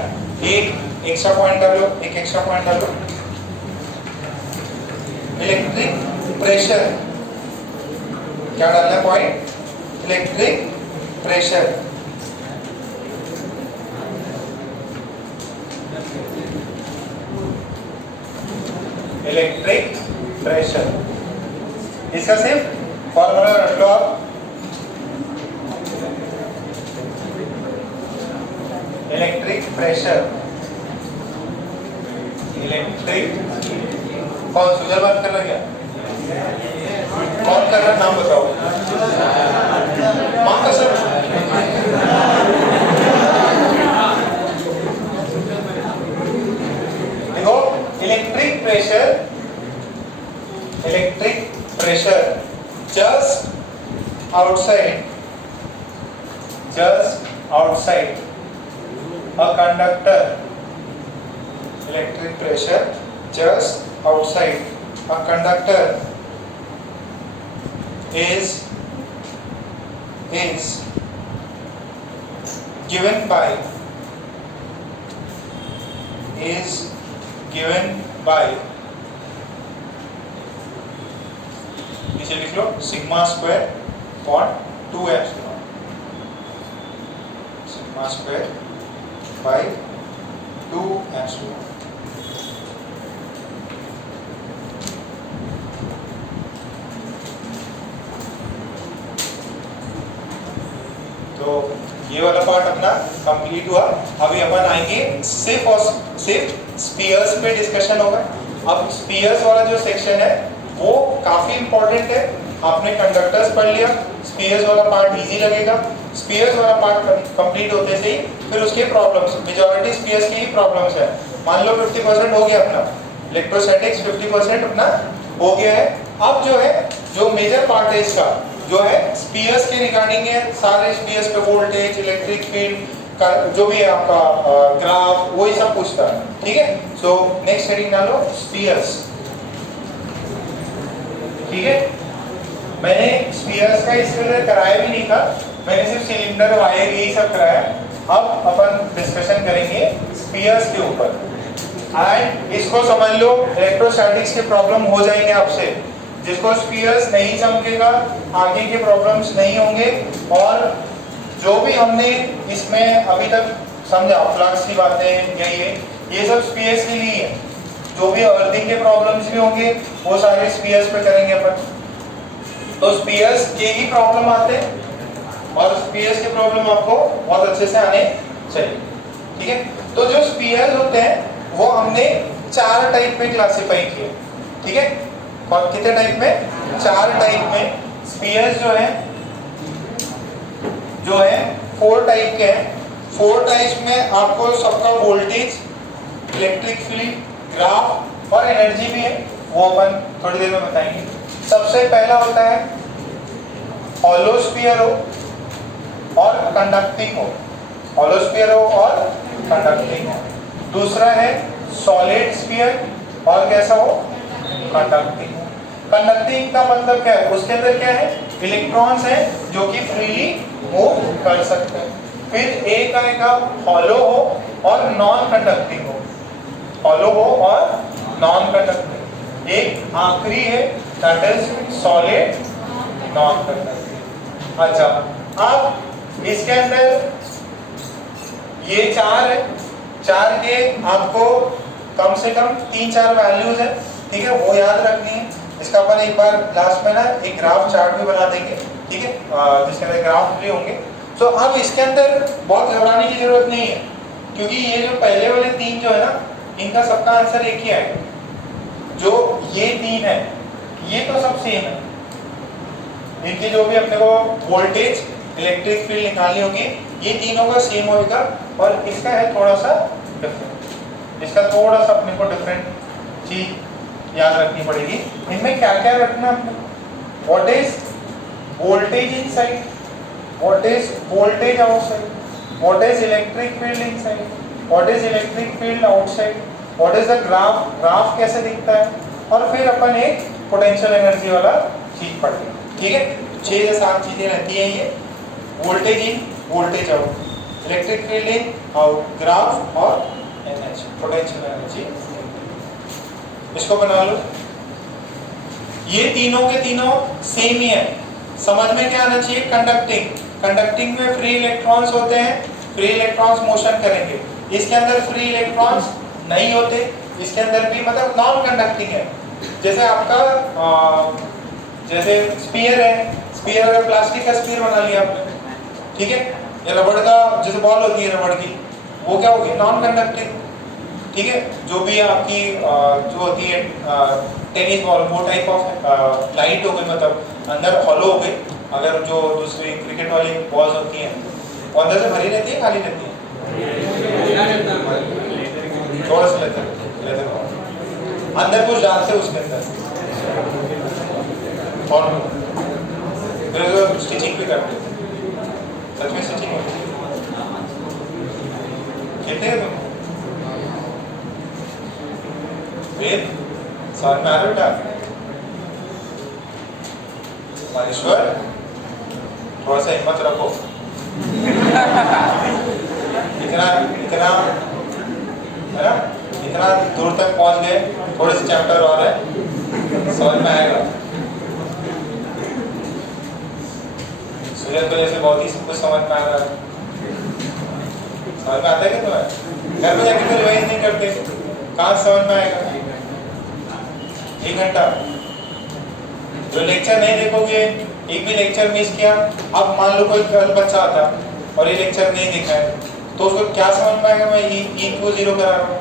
एक एक्स्ट्रा पॉइंट डालो, एक एक्स्ट्रा पॉइंट डालो, इलेक्ट्रिक प्रेशर। क्या डालना है point? Electric pressure. Electric pressure, इसका सिर्फ फॉर्मूला रख लो आप। इलेक्ट्रिक प्रेशर, इलेक्ट्रिक, कौन सुधर बात कर रहा क्या? कौन कर रहा, नाम बताओ। मां का सर, देखो electric pressure pressure just outside a conductor, electric pressure just outside a conductor is given by इसे लिख लो sigma square upon 2 epsilon, sigma square by 2 epsilon. तो ये वाला पार्ट अपना कंप्लीट हुआ। अभी अपन आएंगे सिर्फ स्पीयर्स पे डिस्कशन होगा। अब स्पीयर्स वाला जो सेक्शन है वो काफी इंपॉर्टेंट है। आपने कंडक्टर्स पढ़ लिया, स्पीयर्स वाला पार्ट इजी लगेगा। स्पीयर्स वाला पार्ट कंप्लीट होते से ही फिर उसके प्रॉब्लम्स, मेजॉरिटी स्पीयर्स की ही प्रॉब्लम्स है। मान लो 50% हो गया अपना इलेक्ट्रोस्टैटिक्स, 50% अपना हो गया है। अब जो है जो मेजर पार्ट है इसका जो है स्पीयर्स के रिगार्डिंग है। सारे स्पीयर्स पे वोल्टेज, इलेक्ट्रिक फील्ड का जो भी है आपका ग्राफ वही सब पूछता है, ठीक है। सो नेक्स्ट हेडिंग डालो स्पीयर्स, ठीक है। मैंने स्पीयर्स का इसके अंदर कराया भी नहीं था, मैंने सिर्फ सिलेंडर, वायर यही सब कराया। अब अपन डिस्कशन करेंगे स्पीयर्स के ऊपर एंड इसको समझ लो इलेक्ट्रोस्टैटिक्स के प्रॉब्लम हो जाएंगे आपसे। जिसको स्पीयर्स नहीं समझेगा आगे के प्रॉब्लम्स नहीं होंगे। और जो भी हमने इसमें अभी तक समझा, फ्लक्स की बातें ये सब स्पीयर्स के लिए है। जो भी अर्थिंग के प्रॉब्लम्स भी होंगे वो सारे स्पीयर्स पे करेंगे अपन। तो स्पीयर्स के ही प्रॉब्लम आते हैं और स्पीयर्स के प्रॉब्लम आपको बहुत अच्छे से आने चाहिए, ठीक है। तो जो स्पीयर्स होते हैं वो हमने 4 टाइप में क्लासिफाई किए, ठीक है। और कितने टाइप में? 4 टाइप में स्पीयर्स जो है 4 टाइप के हैं। 4 टाइप्स में आपको सबका वोल्टेज, इलेक्ट्रिक फील्ड, ग्राफ और एनर्जी भी है, वो अपन थोड़ी देर में बताएंगे। सबसे पहला होता है हॉलो स्फीयर हो और कंडक्टिंग हो, हॉलो स्फीयर हो और कंडक्टिंग हो। दूसरा है सॉलिड स्फीयर और कैसा हो? कंडक्टिंग। कंडक्टिंग का मतलब क्या है? उसके अंदर क्या है? इलेक्ट्रॉन्स हैं जो कि फ्रीली मूव कर सकते हैं। फिर एक आएगा हॉलो हो और नॉन कंडक्टिंग हो, हॉलो हो और नॉन कंडक्टिंग। एक आखिरी है that is solid non conducting. अच्छा, अब इसके अंदर ये 4 है, 4 के आपको कम से कम 3-4 वैल्यूज है, ठीक है, वो याद रखनी है। इसका अपन एक बार लास्ट में ना एक ग्राफ चार्ट भी बना देंगे, ठीक है, जिसके अंदर ग्राफ भी होंगे। तो अब इसके अंदर बहुत घबराने की जरूरत नहीं है, क्योंकि ये जो पहले वाले 3 जो है ना, इनका सबका आंसर एक ही आएगा। जो ये 3 है ये तो सब सेम है, इनकी जो भी अपने को वोल्टेज, इलेक्ट्रिक फील्ड निकालनी होगी, ये तीनों का सेम होगा। और इसका है थोड़ा सा डिफरेंट, इसका थोड़ा सा अपने को डिफरेंट चीज याद रखनी पड़ेगी। इनमें क्या क्या रखना है? What is voltage inside, what is voltage outside, what is electric field inside, what is electric field outside, what is the graph, graph कैसे दिखता है, और फिर अपन एक पोटेंशियल एनर्जी वाला चीज पढ़ेंगे, ठीक है। 6 या 7 चीजें रहती हैं ये, वोल्टेज इन, वोल्टेज आउट, इलेक्ट्रिक फील्ड इन, आउट, ग्राफ और एनर्जी, पोटेंशियल एनर्जी। इसको बना लो। ये तीनों के तीनों सेम ही है। समझ में क्या आना चाहिए? कंडक्टिंग, कंडक्टिंग में फ्री इलेक्ट्रॉन्स होते हैं, फ्री इलेक्ट्रॉन्स मोशन करेंगे। इसके अंदर फ्री इलेक्ट्रॉन्स नहीं होते, इसके अंदर भी मतलब नॉन कंडक्टिंग है। जैसे आपका जैसे स्फीयर है, स्फीयर अगर प्लास्टिक का स्फीयर बना लिया आपने, ठीक है, या रबड़ का जैसे बॉल होती है रबड़ की, वो क्या होगी? नॉन कंडक्टिंग, ठीक है। जो भी आपकी जो होती है टेनिस बॉल, वो टाइप ऑफ लाइट हो गई, मतलब अंदर हॉलो हो गई। अगर जो दूसरी क्रिकेट वाली बॉल्स होती हैं वो अंदर से भरी रहती है, खाली रहती है? थोड़ा सा लेदर अंदर कुछ डालते हैं उसके अंदर, फॉर्मूला फिर स्टिचिंग भी करते थे, सच में स्टिचिंग होती है। खेलते हैं तुम वेद समझ में आ रहा है बेटा? महेश्वर थोड़ा सा हिम्मत रखो, इतना इतना है ना, इतना दूर तक पहुंच गए, थोड़े से चैप्टर और है, समझ में आएगा। सूर्य तो जैसे बहुत ही सब कुछ समझ में आ रहा है, समझ में आता है कि तुम्हें? घर में जाके तो रिवाइज नहीं करते, कहाँ समझ में आएगा? 1 घंटा जो लेक्चर नहीं देखोगे, एक भी लेक्चर मिस किया, अब मान लो कोई बच्चा आता और ये लेक्चर नहीं देखा है तो उसको क्या समझ में आएगा? मैं ई क्यों 0 करा रहा हूँ,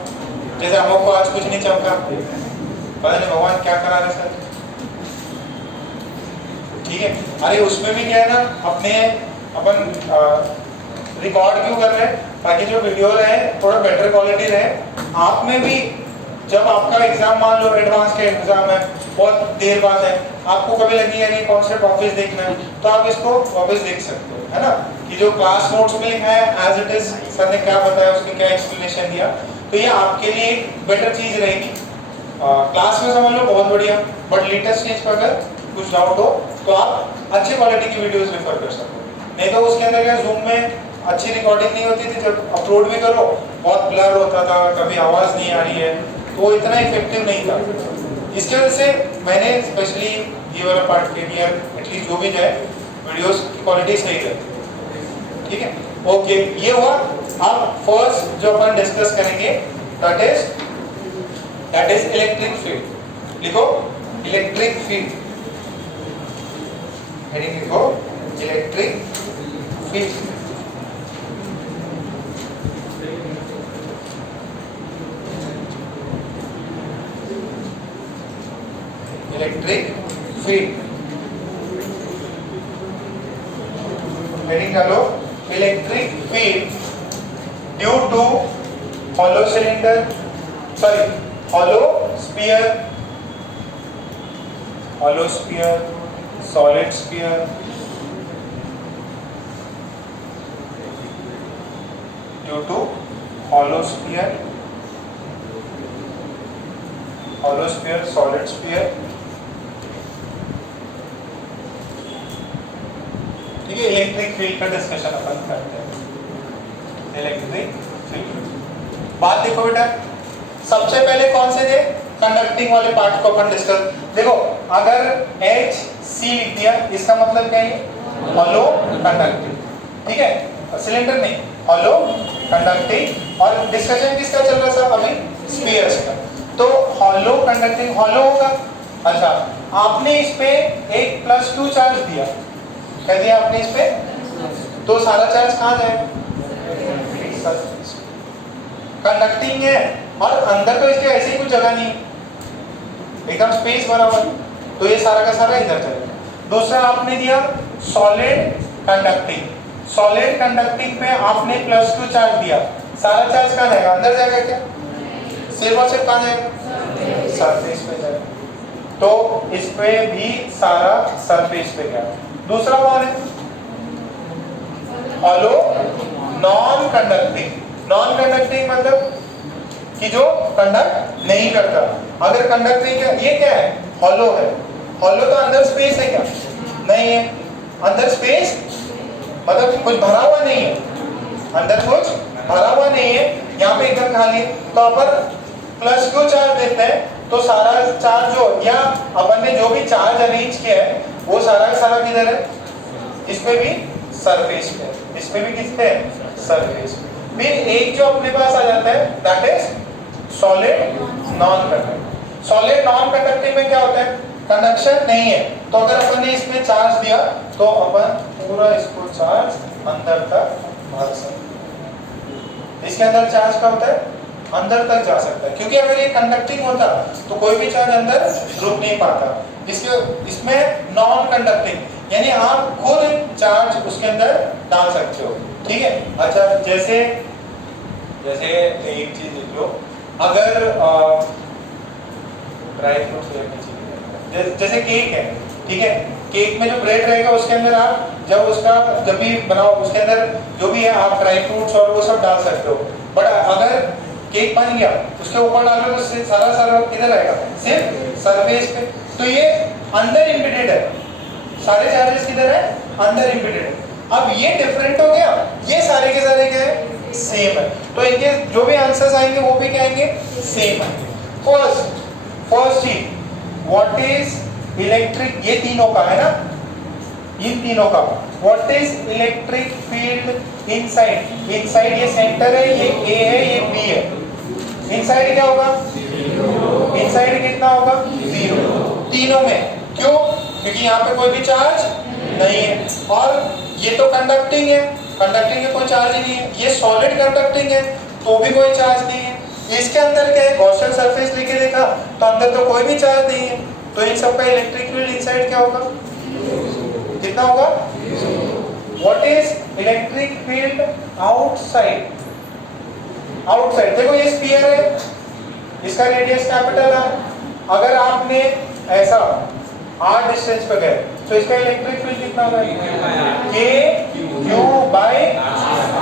जैसे हम लोग को आज कुछ नहीं चमका, पता नहीं भगवान क्या करा रहे सर। ठीक है, अरे उसमें भी क्या है ना, अपन रिकॉर्ड क्यों कर रहे हैं? ताकि जो वीडियो रहे थोड़ा बेटर क्वालिटी रहे। आप में भी जब आपका एग्जाम मान लो एडवांस का एग्जाम है, बहुत देर बाद है, आपको कभी लगी यानी कॉन्सेप्ट वापस देखना है तो आप इसको वापस देख सकते हो, है ना, कि जो क्लास नोट्स में लिखा है एज इट इज सर ने क्या बताया, उसके क्या एक्सप्लेनेशन दिया, तो ये आपके लिए एक बेटर चीज रहेगी। क्लास में समझ लो बहुत बढ़िया, बट लेटेस्ट चीज पर अगर कुछ डाउट हो तो आप अच्छी क्वालिटी की वीडियोस रेफर कर सकते हो। नहीं तो उसके अंदर क्या, जूम में अच्छी रिकॉर्डिंग नहीं होती थी, जब अपलोड भी करो बहुत ब्लर होता था, कभी आवाज नहीं आ रही है, तो इतना इफेक्टिव नहीं था। इसके वजह से मैंने स्पेशली ये वाला पार्ट के लिए एटलीस्ट जो भी जाए वीडियोस की क्वालिटी सही रहती है। ठीक है, ओके, ये हुआ। अब फर्स्ट जो अपन डिस्कस करेंगे दैट इज इलेक्ट्रिक फील्ड। लिखो इलेक्ट्रिक फील्ड, हेडिंग लिखो electric field. Electric field heading डालो, electric field due to hollow cylinder, sorry, hollow sphere, solid sphere, due to hollow sphere, solid sphere। ठीक है, electric field का discussion अपन करते हैं। Electric field, बात देखो बेटा, सबसे पहले कौन से थे? कंडक्टिंग वाले पार्ट को अपन डिस्कस। देखो अगर HC लिख दिया, इसका मतलब क्या है? Hollow conducting. ठीक है, सिलेंडर नहीं, हॉलो कंडक्टिंग। और डिस्कशन किसका चल रहा था अभी? स्फीयर्स का। तो हॉलो कंडक्टिंग हॉलो होगा। अच्छा, आपने इस पे एक +2 चार्ज दिया, कह दिया आपने इस पे, तो सारा चार्ज कहाँ जाएगा? कंडक्टिंग है और अंदर तो इसके ऐसी कुछ जगह नहीं, एकदम स्पेस भरा हुआ, तो ये सारा का सारा इधर चलेगा। दूसरा आपने दिया सॉलिड कंडक्टिंग। सॉलिड कंडक्टिंग पे आपने +2 चार्ज दिया, सारा चार्ज कहाँ जाएगा? अंदर जाएगा क्या? सिर्फ और सिर्फ कहाँ जाएगा? सरफेस पे जाएगा, तो इस पे भी सारा सरफेस पे गया। दूसरा कौन है? Hollow non conducting. Non conducting मतलब कि जो कंडक्ट नहीं करता। अगर कंडक्ट नहीं किया, ये क्या है? हॉलो है। हॉलो तो अंदर स्पेस है क्या? नहीं है। अंदर स्पेस मतलब कुछ भरा हुआ नहीं है, अंदर कुछ भरा हुआ नहीं है, यहाँ पे एकदम खाली है। तो अपन +2 चार्ज देते हैं तो सारा चार्ज जो, या अपन ने जो भी चार्ज अरेंज किया है वो सारा का सारा किधर है? इस पे भी सरफेस पे, इस पे भी किस पे? सरफेस। फिर एक जो अपने पास आ जाता है that is solid non conducting. Solid non conducting में क्या होता है? कंडक्शन नहीं है, तो अगर अपन ने इसमें चार्ज दिया तो अपन पूरा इसको चार्ज अंदर तक भर सकते हैं। इसके अंदर चार्ज क्या होता है? अंदर तक जा सकता है, क्योंकि अगर ये कंडक्टिंग होता तो कोई भी चार्ज अंदर रुक नहीं पाता। इसमें नॉन कंडक्टिंग यानी आप खुद चार्ज उसके अंदर डाल सकते हो। ठीक है, अच्छा जैसे एक चीज लिख लो, अगर ड्राई फ्रूट्स जैसे केक है, ठीक है। केक में जो ब्रेड रहेगा उसके अंदर आप जब भी बनाओ उसके अंदर जो भी है आप ड्राई फ्रूट्स और वो सब डाल सकते हो। बट अगर केक बन गया उसके ऊपर डालो तो सारा किधर आएगा, सिर्फ सरफेस पे। तो ये अंदर इम्बेडेड है, सारे चार्जेस किधर है, अंदर इम्बेडेड है। अब ये डिफरेंट हो गया, ये सारे के सारे क्या है, सेम है। तो इनके जो भी आंसर्स आएंगे वो भी क्या आएंगे, सेम आएंगे। फर्स्ट चीज व्हाट इज इलेक्ट्रिक, ये तीनों का है ना, इन तीनों का what is electric field inside. Inside ये सेंटर है, ये ए है, ये बी है। इनसाइड क्या होगा, इनसाइड कितना होगा, 0 तीनों में। क्यों, क्योंकि यहाँ पे कोई भी चार्ज नहीं है। और ये तो कंडक्टिंग है, कंडक्टिंग में कोई चार्ज ही नहीं है। ये सॉलिड कंडक्टिंग है तो भी कोई चार्ज नहीं है। इसके अंदर क्या है, गॉसियन सरफेस लेके देखा तो अंदर तो कोई भी चार्ज नहीं है। तो इन सबका इलेक्ट्रिक फील्ड इनसाइड क्या होगा, कितना होगा। What is electric field outside. Outside देखो ये स्फीयर है, इसका रेडियस कैपिटल है। अगर आपने ऐसा r डिस्टेंस पे गए तो इसका इलेक्ट्रिक फील्ड कितना होगा, k q by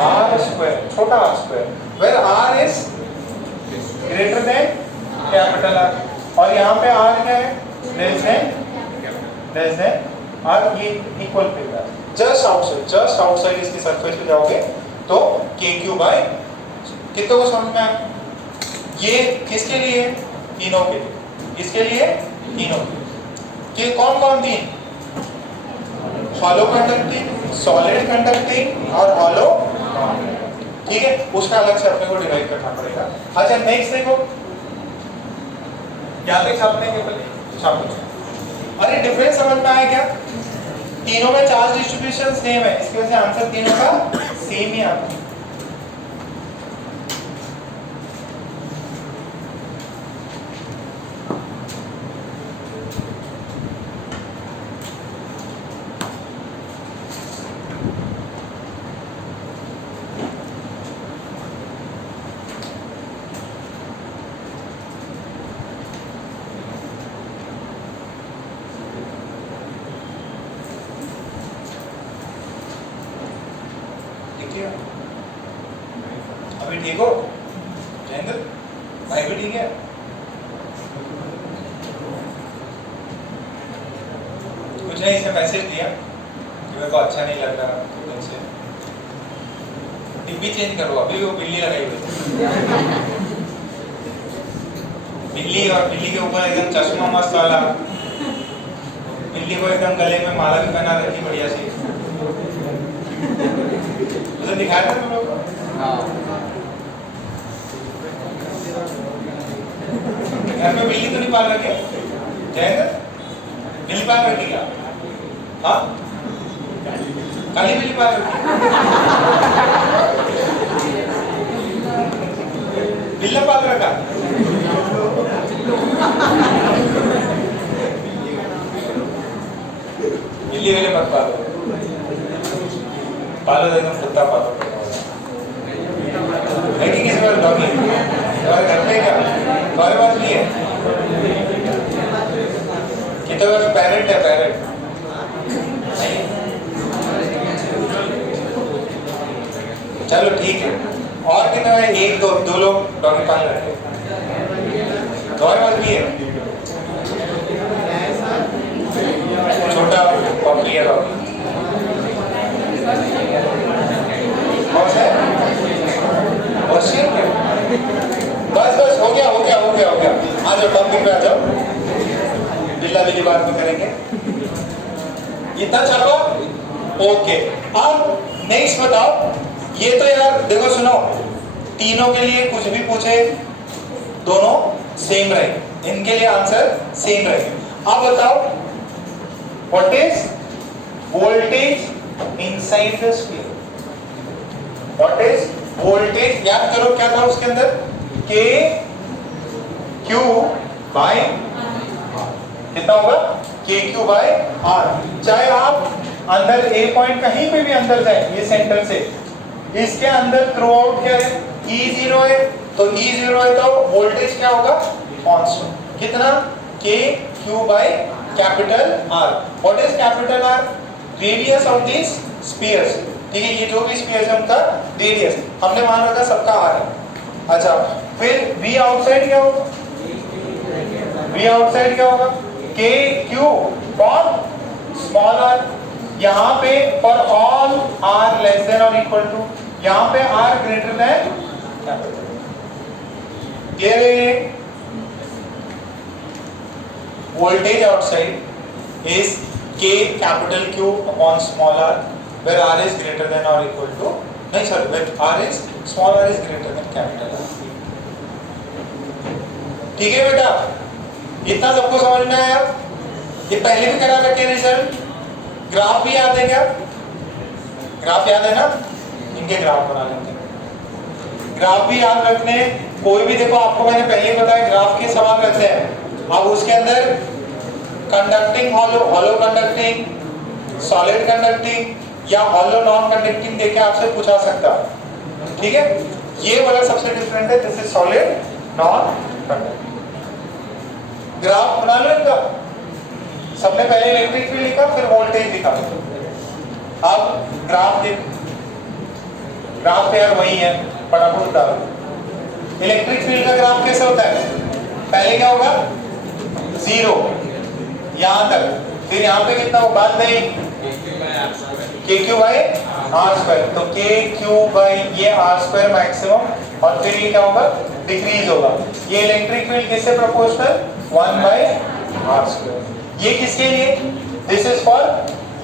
r square, छोटा r square, where r is greater than capital R। और यहाँ पे r क्या है, लेस देन r, ये इक्वल फील्ड है। जस्ट आउटसाइड इसकी सरफेस पे जाओगे तो kq by, कितने को समझ में आया। ये किसके लिए, तीनों के लिए, इसके लिए तीनों के कौन कौन तीन, हॉलो कंडक्टिंग, सॉलिड कंडक्टिंग और हॉलो, ठीक है। उसका अलग से अपने को डिराइव करना पड़ेगा। अच्छा नेक्स्ट देखो, क्या पे छापने के पहले छापो। अरे डिफरेंस समझ में आया क्या, तीनों में चार्ज डिस्ट्रीब्यूशन सेम है, इसकी वजह से आंसर तीनों का सेम ही आता है। अभी ठीक हो जयेंद्र भाई, भी ठीक है। कुछ नहीं, इसने मैसेज दिया कि मेरे को अच्छा नहीं लग रहा तो से डिब्बी चेंज करो। अभी वो बिल्ली लगाई हुई है, बिल्ली, और बिल्ली के ऊपर एकदम चश्मा मस्त वाला, बिल्ली को एकदम गले में माला भी पहना रखी बढ़िया सी, उसे दिखाया था तुम लोग को। घर में बिल्ली तो नहीं पाल रखे जयेंद्र, बिल्ली पाल रखी क्या, हाँ काली बिल्ली पाल रखी, बिल्ला पाल रखा। बिल्ली वाले मत पालो, पालो तो एकदम कुत्ता पालो है कि किसी बार डॉगी और घर पे क्या तुम्हारे पास नहीं है, कितने बार पैरेट है, पैरेट चलो ठीक है। और कितने है, एक दो लोग डॉगी पाल रहे हैं, तुम्हारे पास भी है छोटा पपी है डॉगी, कौन सा है, बस हो गया आ जाओ टॉपिक पे आ जाओ, बिल्ला बिल्ली बात में करेंगे। इतना छापो, ओके। अब नेक्स्ट बताओ, ये तो यार देखो सुनो, तीनों के लिए कुछ भी पूछे दोनों सेम रहे, इनके लिए आंसर सेम रहे। अब बताओ what is voltage inside the sphere. What is voltage, याद करो क्या था उसके अंदर, K Q बाय कितना होगा, K Q बाय R। चाहे आप अंदर ए पॉइंट कहीं पे भी अंदर जाए, ये सेंटर से इसके अंदर थ्रू आउट क्या है, E0 है, तो E0 है तो वोल्टेज क्या होगा, कांस्टेंट, कितना, K Q by capital R. What is capital R? Radius of this spheres. ठीक है, ये जो भी स्फीयर्स है उनका रेडियस हमने मान रखा सबका आर है. अच्छा, फिर v आउटसाइड क्या होगा? v आउटसाइड क्या होगा? k q for small r. यहाँ पे for all r less than और इक्वल टू, यहाँ पे r greater than capital. Clear है? Voltage outside is k capital Q upon small r where r is greater than or equal to, नहीं sir, where r is small r is greater than capital R. ठीक है बेटा, इतना सबको समझ में आया? ये पहले भी करा रखे रिजल्ट. ग्राफ भी याद है क्या? ग्राफ याद है ना? इनके ग्राफ बना लेते हैं. ग्राफ भी याद रखने. कोई भी देखो, आपको मैंने पहले बताया ग्राफ के सवाल रखते हैं. अब उसके अंदर conducting hollow, hollow conducting, solid conducting या हॉलो नॉन कंडक्टिंग देके आपसे पूछा सकता. ठीक है, ये वाला सबसे डिफरेंट है. This is solid non conducting. Graph बना लो इनका. सबने पहले इलेक्ट्रिक फील्ड लिखा, फिर वोल्टेज लिखा. अब ग्राफ देख, ग्राफ पे यार वही है, फटाफट डालो. इलेक्ट्रिक फील्ड का ग्राफ कैसे होता है? पहले क्या होगा? जीरो यहां तक, फिर यहाँ पे कितना होगा? बात नहीं, के क्यू बाई आर स्क्वायर. तो के क्यू बाई ये आर स्क्वायर मैक्सिमम, और फिर ये क्या होगा? डिक्रीज होगा. ये इलेक्ट्रिक फील्ड किससे प्रोपोर्शनल? 1 by R square. ये किसके लिए? This is for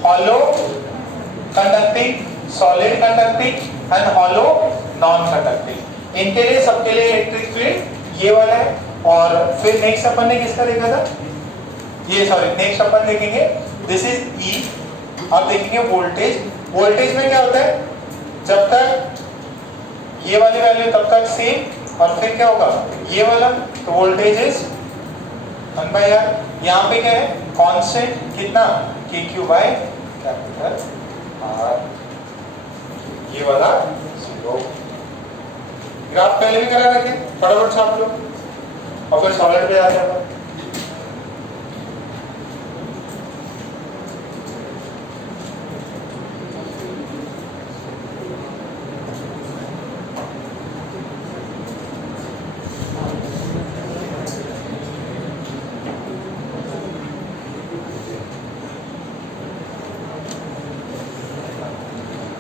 hollow conducting, solid conducting and hollow non conducting. इनके लिए, सबके लिए इलेक्ट्रिक फील्ड ये वाला है. और फिर नेक्स्ट अपन ने किसका देखा था? ये सॉरी, नेक्स्ट अपन देखेंगे दिस इज ई. अब देखेंगे वोल्टेज. वोल्टेज में क्या होता है? जब तक ये वाली वैल्यू तब तक सेम, और फिर क्या होगा? ये वाला. तो वोल्टेज इज 1 बाई आर. यहाँ पे क्या है? कांस्टेंट. कितना? के क्यू बाई कैपिटल आर. ये वाला जीरो. ग्राफ पहले भी करा रखे, फटाफट छाप लो और फिर सॉलिड पे आ जाएगा.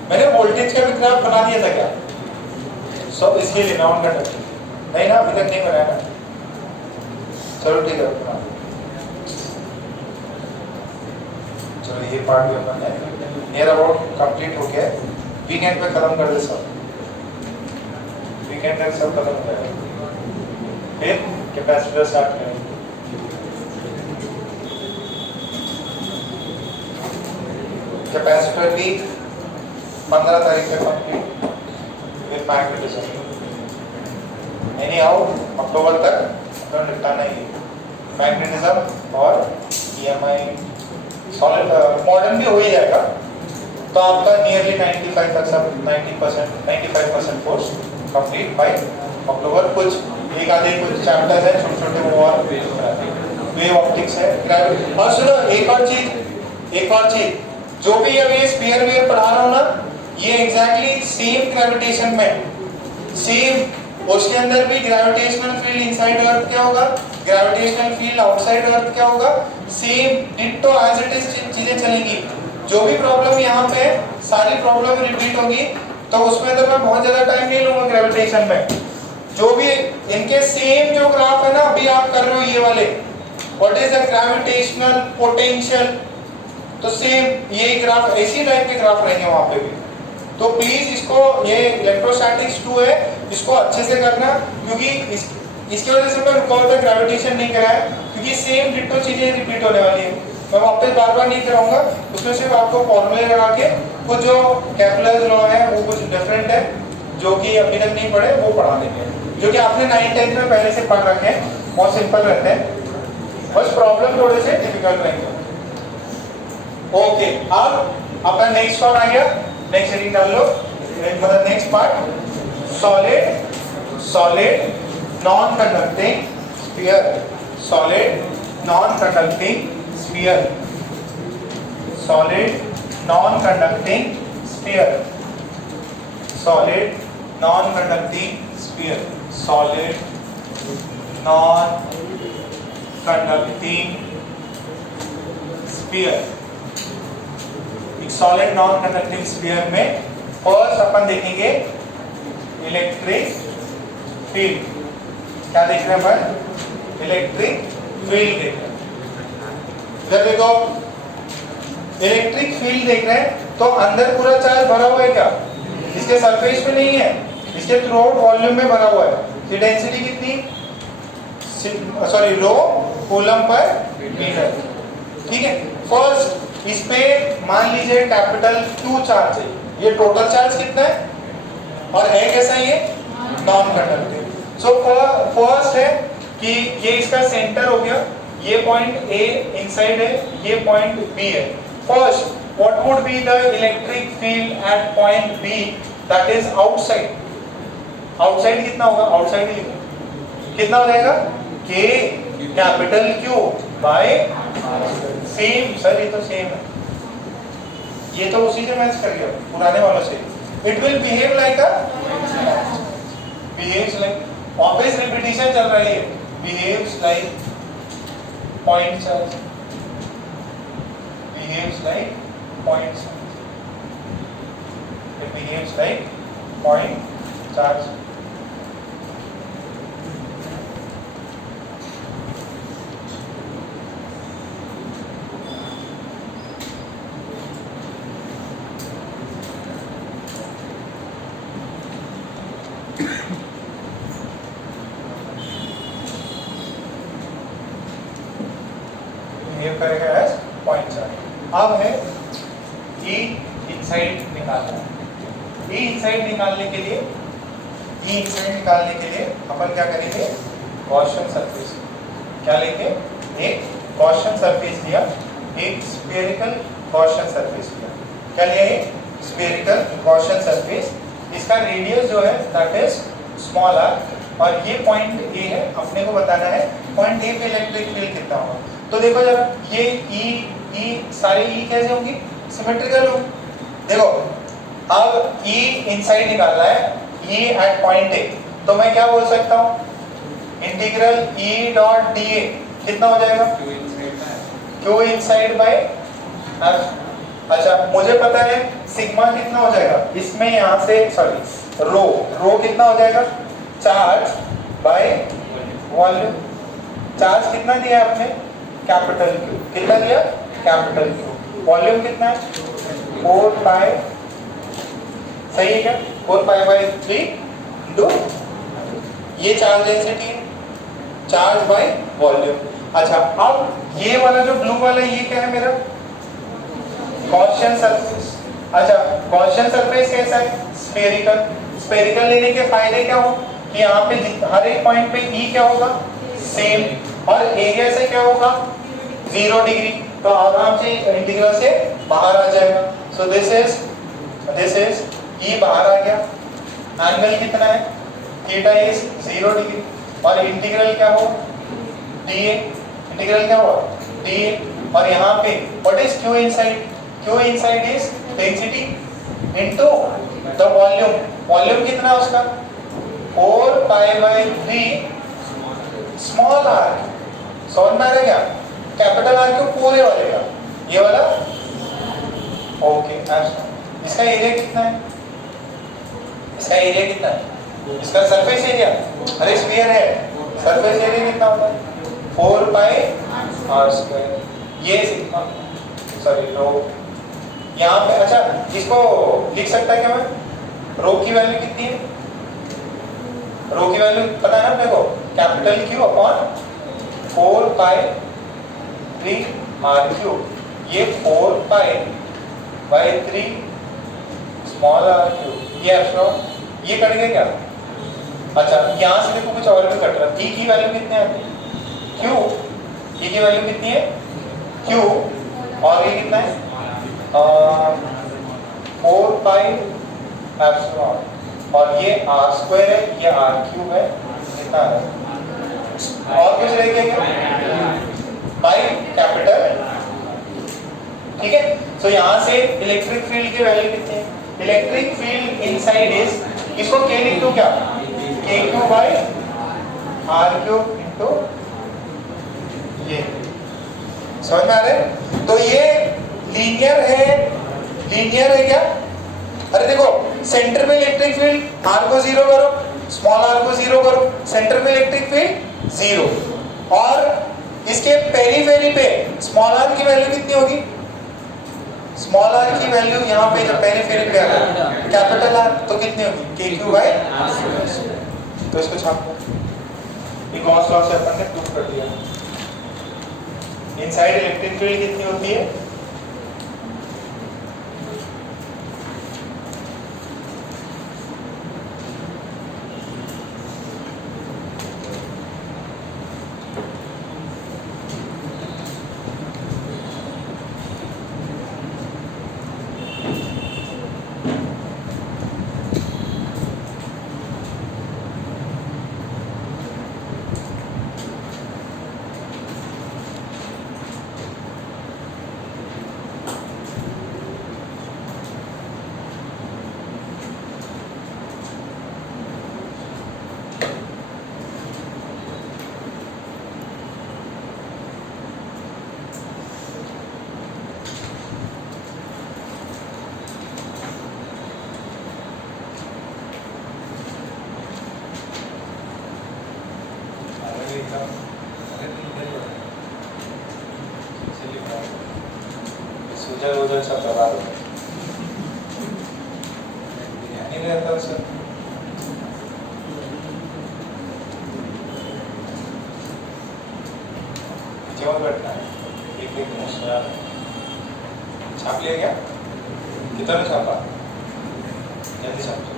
मैंने वोल्टेज का भी ग्राफ बना दिया था क्या? सब इसके लिए नॉन कंडक्टिंग नहीं ना, अभी तक नहीं बनाया ना. चलो ठीक है, बना दो. चलो ये पार्ट भी अपन ने नियर अबाउट कंप्लीट हो गया. वीकेंड पे खत्म कर दे सब. वीकेंड तक सब खत्म हो जाएगा. फिर कैपेसिटर स्टार्ट करेंगे. कैपेसिटर भी 15 तारीख तक कंप्लीट. फिर मैग्नेटिज्म एनी हाउ अक्टूबर तक अपना निपटाना ही है. मैग्नेटिज्म और ईएमआई सॉलिड मॉडर्न भी हो ही जाएगा. तो आपका नियरली 95 तक सब 95% कोर्स कंप्लीट बाय अक्टूबर. कुछ एक आधे कुछ चैप्टर्स हैं छोटे छोटे, वो और वेव ऑप्टिक्स है, ग्रेविटी. और सुनो एक और चीज, जो भी अब ये स्फीयर वेयर पढ़ा रहा हूँ ना, ये एग्जैक्टली सेम ग्रेविटेशन में, सेम उसके अंदर भी ग्रेविटेशनल फील्ड इनसाइड अर्थ क्या होगा, ग्रेविटेशनल फील्ड आउटसाइड अर्थ क्या होगा, same ditto as it is चीजें चलेंगी. जो भी प्रॉब्लम यहाँ पे सारी प्रॉब्लम रिपीट होगी. तो उसमें तो मैं बहुत ज्यादा टाइम नहीं लूंगा ग्रेविटेशन में. जो भी इनके सेम जो ग्राफ है ना अभी आप कर रहे हो ये वाले, what is the gravitational potential, तो सेम ये ग्राफ इसी टाइप के ग्राफ रहेंगे वहां पे भी. तो प्लीज इसको, ये इलेक्ट्रोस्टैटिक्स 2 है, इसको अच्छे से करना. क्योंकि इसकी वजह से मैं रुका होता ग्रेविटेशन नहीं कराया, क्योंकि सेम डिट्टो चीजें रिपीट होने वाली है. मैं वापस बार बार नहीं कराऊंगा. उसमें सिर्फ आपको फॉर्मूले लगा के कुछ जो केपलर्स लॉ है वो कुछ डिफरेंट है जो कि अभी तक नहीं पढ़े वो पढ़ा देंगे, जो कि आपने 9th-10th में पहले से पढ़ रखे हैं. बहुत सिंपल रहते हैं, बस प्रॉब्लम थोड़े से डिफिकल्ट रहेंगे. ओके, अब अपना नेक्स्ट कौन आ गया? नेक्स्ट हेडिंग डाल लो. मतलब next part solid non conducting sphere, solid non conducting sphere, solid non-conducting sphere, solid non-conducting sphere, solid non-conducting sphere। एक सॉलिड नॉन कंडक्टिंग स्फीयर में फर्स्ट अपन देखेंगे इलेक्ट्रिक फील्ड। क्या देख रहे हैं अपन? इलेक्ट्रिक फील्ड देख रहे हैं। इधर देखो इलेक्ट्रिक फील्ड देख रहे हैं तो अंदर पूरा चार्ज भरा हुआ है क्या? इसके सरफेस पे नहीं है, इसके थ्रू आउट वॉल्यूम में भरा हुआ है। तो डेंसिटी कितनी? सॉरी रो कूलम पर मीटर। ठीक है, फर्स्ट इस पे मान लीजिए कैपिटल Q चार्ज है। ये टोटल चार्ज कितना है और है कैसा? ये नॉन कंडक्टिव। सो फर्स्ट है कि ये इसका सेंटर हो गया, ये पॉइंट A इनसाइड है, ये पॉइंट B है। First what would be the electric field at point B that is outside? Outside कितना होगा? आउटसाइड कितना हो जाएगा? K capital Q by same. Sir ये तो सेम है, ये तो उसी से मैच कर गया पुराने वालों से। It will behave like a behaves like obvious repetition चल रहा है, ये behaves like point charge, behaves like point charge, it behaves like point charge. करेगा एज पॉइंट चार्ज। अब है E इनसाइड निकालना है। E इनसाइड निकालने के लिए अपन क्या करेंगे? Gaussian surface. क्या लेंगे? एक गॉसियन सरफेस लिया, एक स्फेरिकल गॉसियन सरफेस लिया। क्या लिया? एक स्फेरिकल गॉसियन सरफेस। इसका रेडियस जो है दैट इज स्मॉल r और ये पॉइंट A है। अपने को बताना है पॉइंट A पे इलेक्ट्रिक फील्ड कितना होगा। तो देखो जरा ये E सारे E कैसे होंगी? सिमेट्रिकल होंगी। देखो अब E इनसाइड निकालना है, E एट पॉइंट A, तो मैं क्या बोल सकता हूँ? इंटीग्रल E डॉट dA कितना हो जाएगा? Q inside bye F। अच्छा मुझे पता है सिग्मा कितना हो जाएगा इसमें, यहाँ से सॉरी रो कितना हो जाएगा? Charge by volume. चार्ज कितना दिया आपने? Capital Q। कितना दिया? Capital Q। वॉल्यूम कितना है? 4 पाई, सही है क्या? 4 पाई बाय 3 इंटू ये चार्ज डेंसिटी है, चार्ज बाय वॉल्यूम। अच्छा अब ये वाला जो ब्लू वाला ये क्या है मेरा? Gaussian surface. अच्छा गॉसियन सरफेस कैसा है? स्फेरिकल। स्फेरिकल लेने के फायदे क्या हो कि यहाँ पे हर एक पॉइंट पे E क्या होगा? सेम, और एरिया से क्या होगा? 0 डिग्री। तो आराम से इंटीग्रल से बाहर आ जाएगा। सो दिस इज E बाहर आ गया। एंगल कितना है? Theta is 0 degree. और इंटीग्रल क्या हो? dA। इंटीग्रल क्या हुआ? dA। और यहाँ पे what is Q inside? Q inside is density into the volume. Volume कितना है उसका? 4 पाई बाय 3 स्मॉल r। समझ में आ रहा है क्या? कैपिटल R क्यों? पूरे वाले का, ये वाला। ओके इसका एरिया कितना है? इसका एरिया कितना है? इसका सरफेस एरिया, अरे स्फीयर है, सरफेस एरिया कितना होता है? 4 पाई r स्क्वायर। ये सिग्मा सॉरी रो यहाँ पे। अच्छा इसको लिख सकता है क्या मैं? रो की वैल्यू कितनी है? रो की वैल्यू पता है ना अपने को? कैपिटल Q अपॉन 4 पाई 3 r क्यूब। ये 4 pi by 3 small r cube. ये एप्सिलॉन ये कट गया क्या? अच्छा यहाँ से देखो कुछ और भी कट रहा है। E की वैल्यू कितनी आती है? Q। E की वैल्यू कितनी है? Q। और ये कितना है? 4 पाई एप्सिलॉन। और ये r स्क्वायर है, ये r क्यूब है, कितना है? और कुछ रह गया क्या? By capital. ठीक है, सो यहाँ से इलेक्ट्रिक फील्ड की वैल्यू कितनी है? इलेक्ट्रिक फील्ड इनसाइड इज, इसको K लिख दो क्या? KQ बाय RQ इंटू ये। समझ में आ रहा है? तो ये लीनियर है क्या? अरे देखो, सेंटर में इलेक्ट्रिक फील्ड, R को 0 करो, स्मॉल r को 0 करो, सेंटर में इलेक्ट्रिक फील्ड 0, और इसके पेरीफेरी पे स्मॉल r की वैल्यू कितनी होगी? स्मॉल r की वैल्यू यहाँ पे जब पेरीफेरी पे आएगा कैपिटल R, तो कितनी होगी? KQ by. तो इसको छाप दो, ये गॉस लॉ से अपन ने प्रूव कर दिया। इनसाइड इलेक्ट्रिक फील्ड कितनी होती है? उधर सब दबा दो, नहीं रहता सर। नीचे मत बैठना है, एक मुस्कुरा। छाप लिया क्या? कितना छापा? जल्दी छाप दो।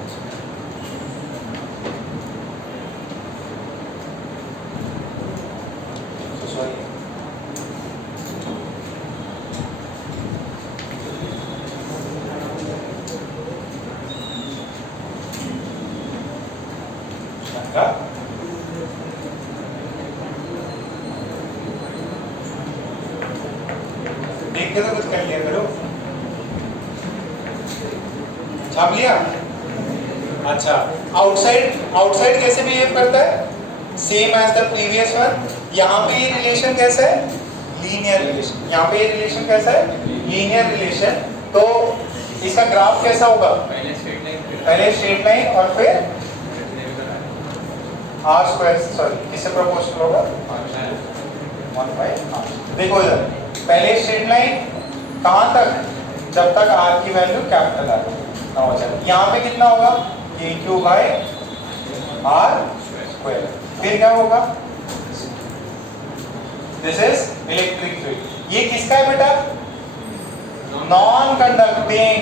देख के तो कुछ कर लिया करो। छाप लिया? अच्छा, आउटसाइड कैसे बिहेव करता है? Same as the previous one. यहाँ पे ये रिलेशन कैसा है? Linear relation. यहाँ पे ये रिलेशन कैसा है? Linear relation. तो इसका ग्राफ कैसा होगा? पहले स्ट्रेट लाइन और फिर r स्क्वायर, सॉरी किससे प्रोपोर्शनल होगा? 1/r। देखो इधर, पहले स्ट्रेट लाइन कहाँ तक? जब तक r की वैल्यू कैपिटल R ना हो जाए। यहाँ पे कितना होगा? KQ by R square. फिर क्या होगा? This is electric field. ये किसका है बेटा? Non conducting.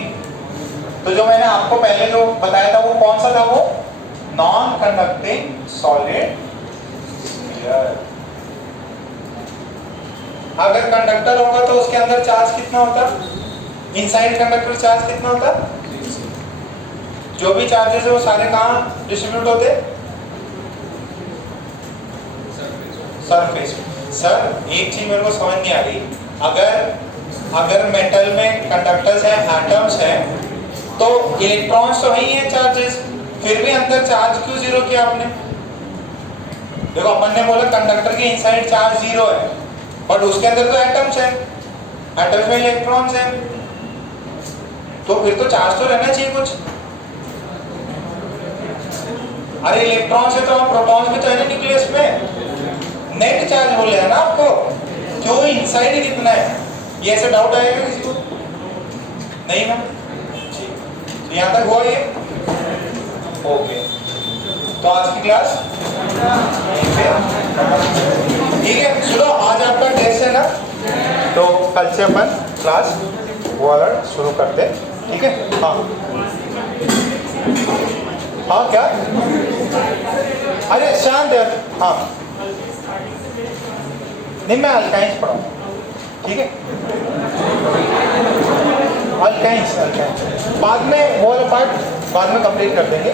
तो जो मैंने आपको पहले जो बताया था वो कौन सा था? वो नॉन कंडक्टिंग सॉलिड स्फीयर। अगर कंडक्टर होगा तो उसके अंदर चार्ज कितना होता? इनसाइड कंडक्टर चार्ज कितना होता? जो भी चार्जेस है वो सारे कहाँ डिस्ट्रीब्यूट होते? सरफेस। सर एक चीज मेरे को समझ नहीं आ रही, अगर मेटल में कंडक्टर्स हैं, एटम्स हैं, तो इलेक्ट्रॉन्स तो ही हैं चार्जेस, फिर भी अंदर चार्ज क्यों जीरो किया आपने? देखो अपन ने बोला कंडक्टर के इनसाइड चार्ज 0 है, बट उसके अंदर तो एटम्स हैं, एटम्स में इलेक्ट्रॉन्स हैं, तो फिर तो चार्ज तो रहना चाहिए कुछ। अरे इलेक्ट्रॉन्स है तो हम प्रोटॉन्स भी तो है ना न्यूक्लियस में, नेट चार्ज बोले है ना आपको, क्यों इनसाइड ही कितना है? ये ऐसे डाउट आएगा किसी को? नहीं ना? तो यहाँ तक हुआ ये? ओके, तो आज की क्लास ठीक है। सुनो, आज आपका टेस्ट है ना, तो कल से अपन क्लास वो वाला शुरू करते हैं, ठीक है? हाँ हाँ, क्या? अरे शांत है। हाँ नहीं, मैं अल्काइंस पढ़ाऊँ, ठीक है? अल्काइंस बाद में वो वाला पार्ट बाद में कंप्लीट कर देंगे।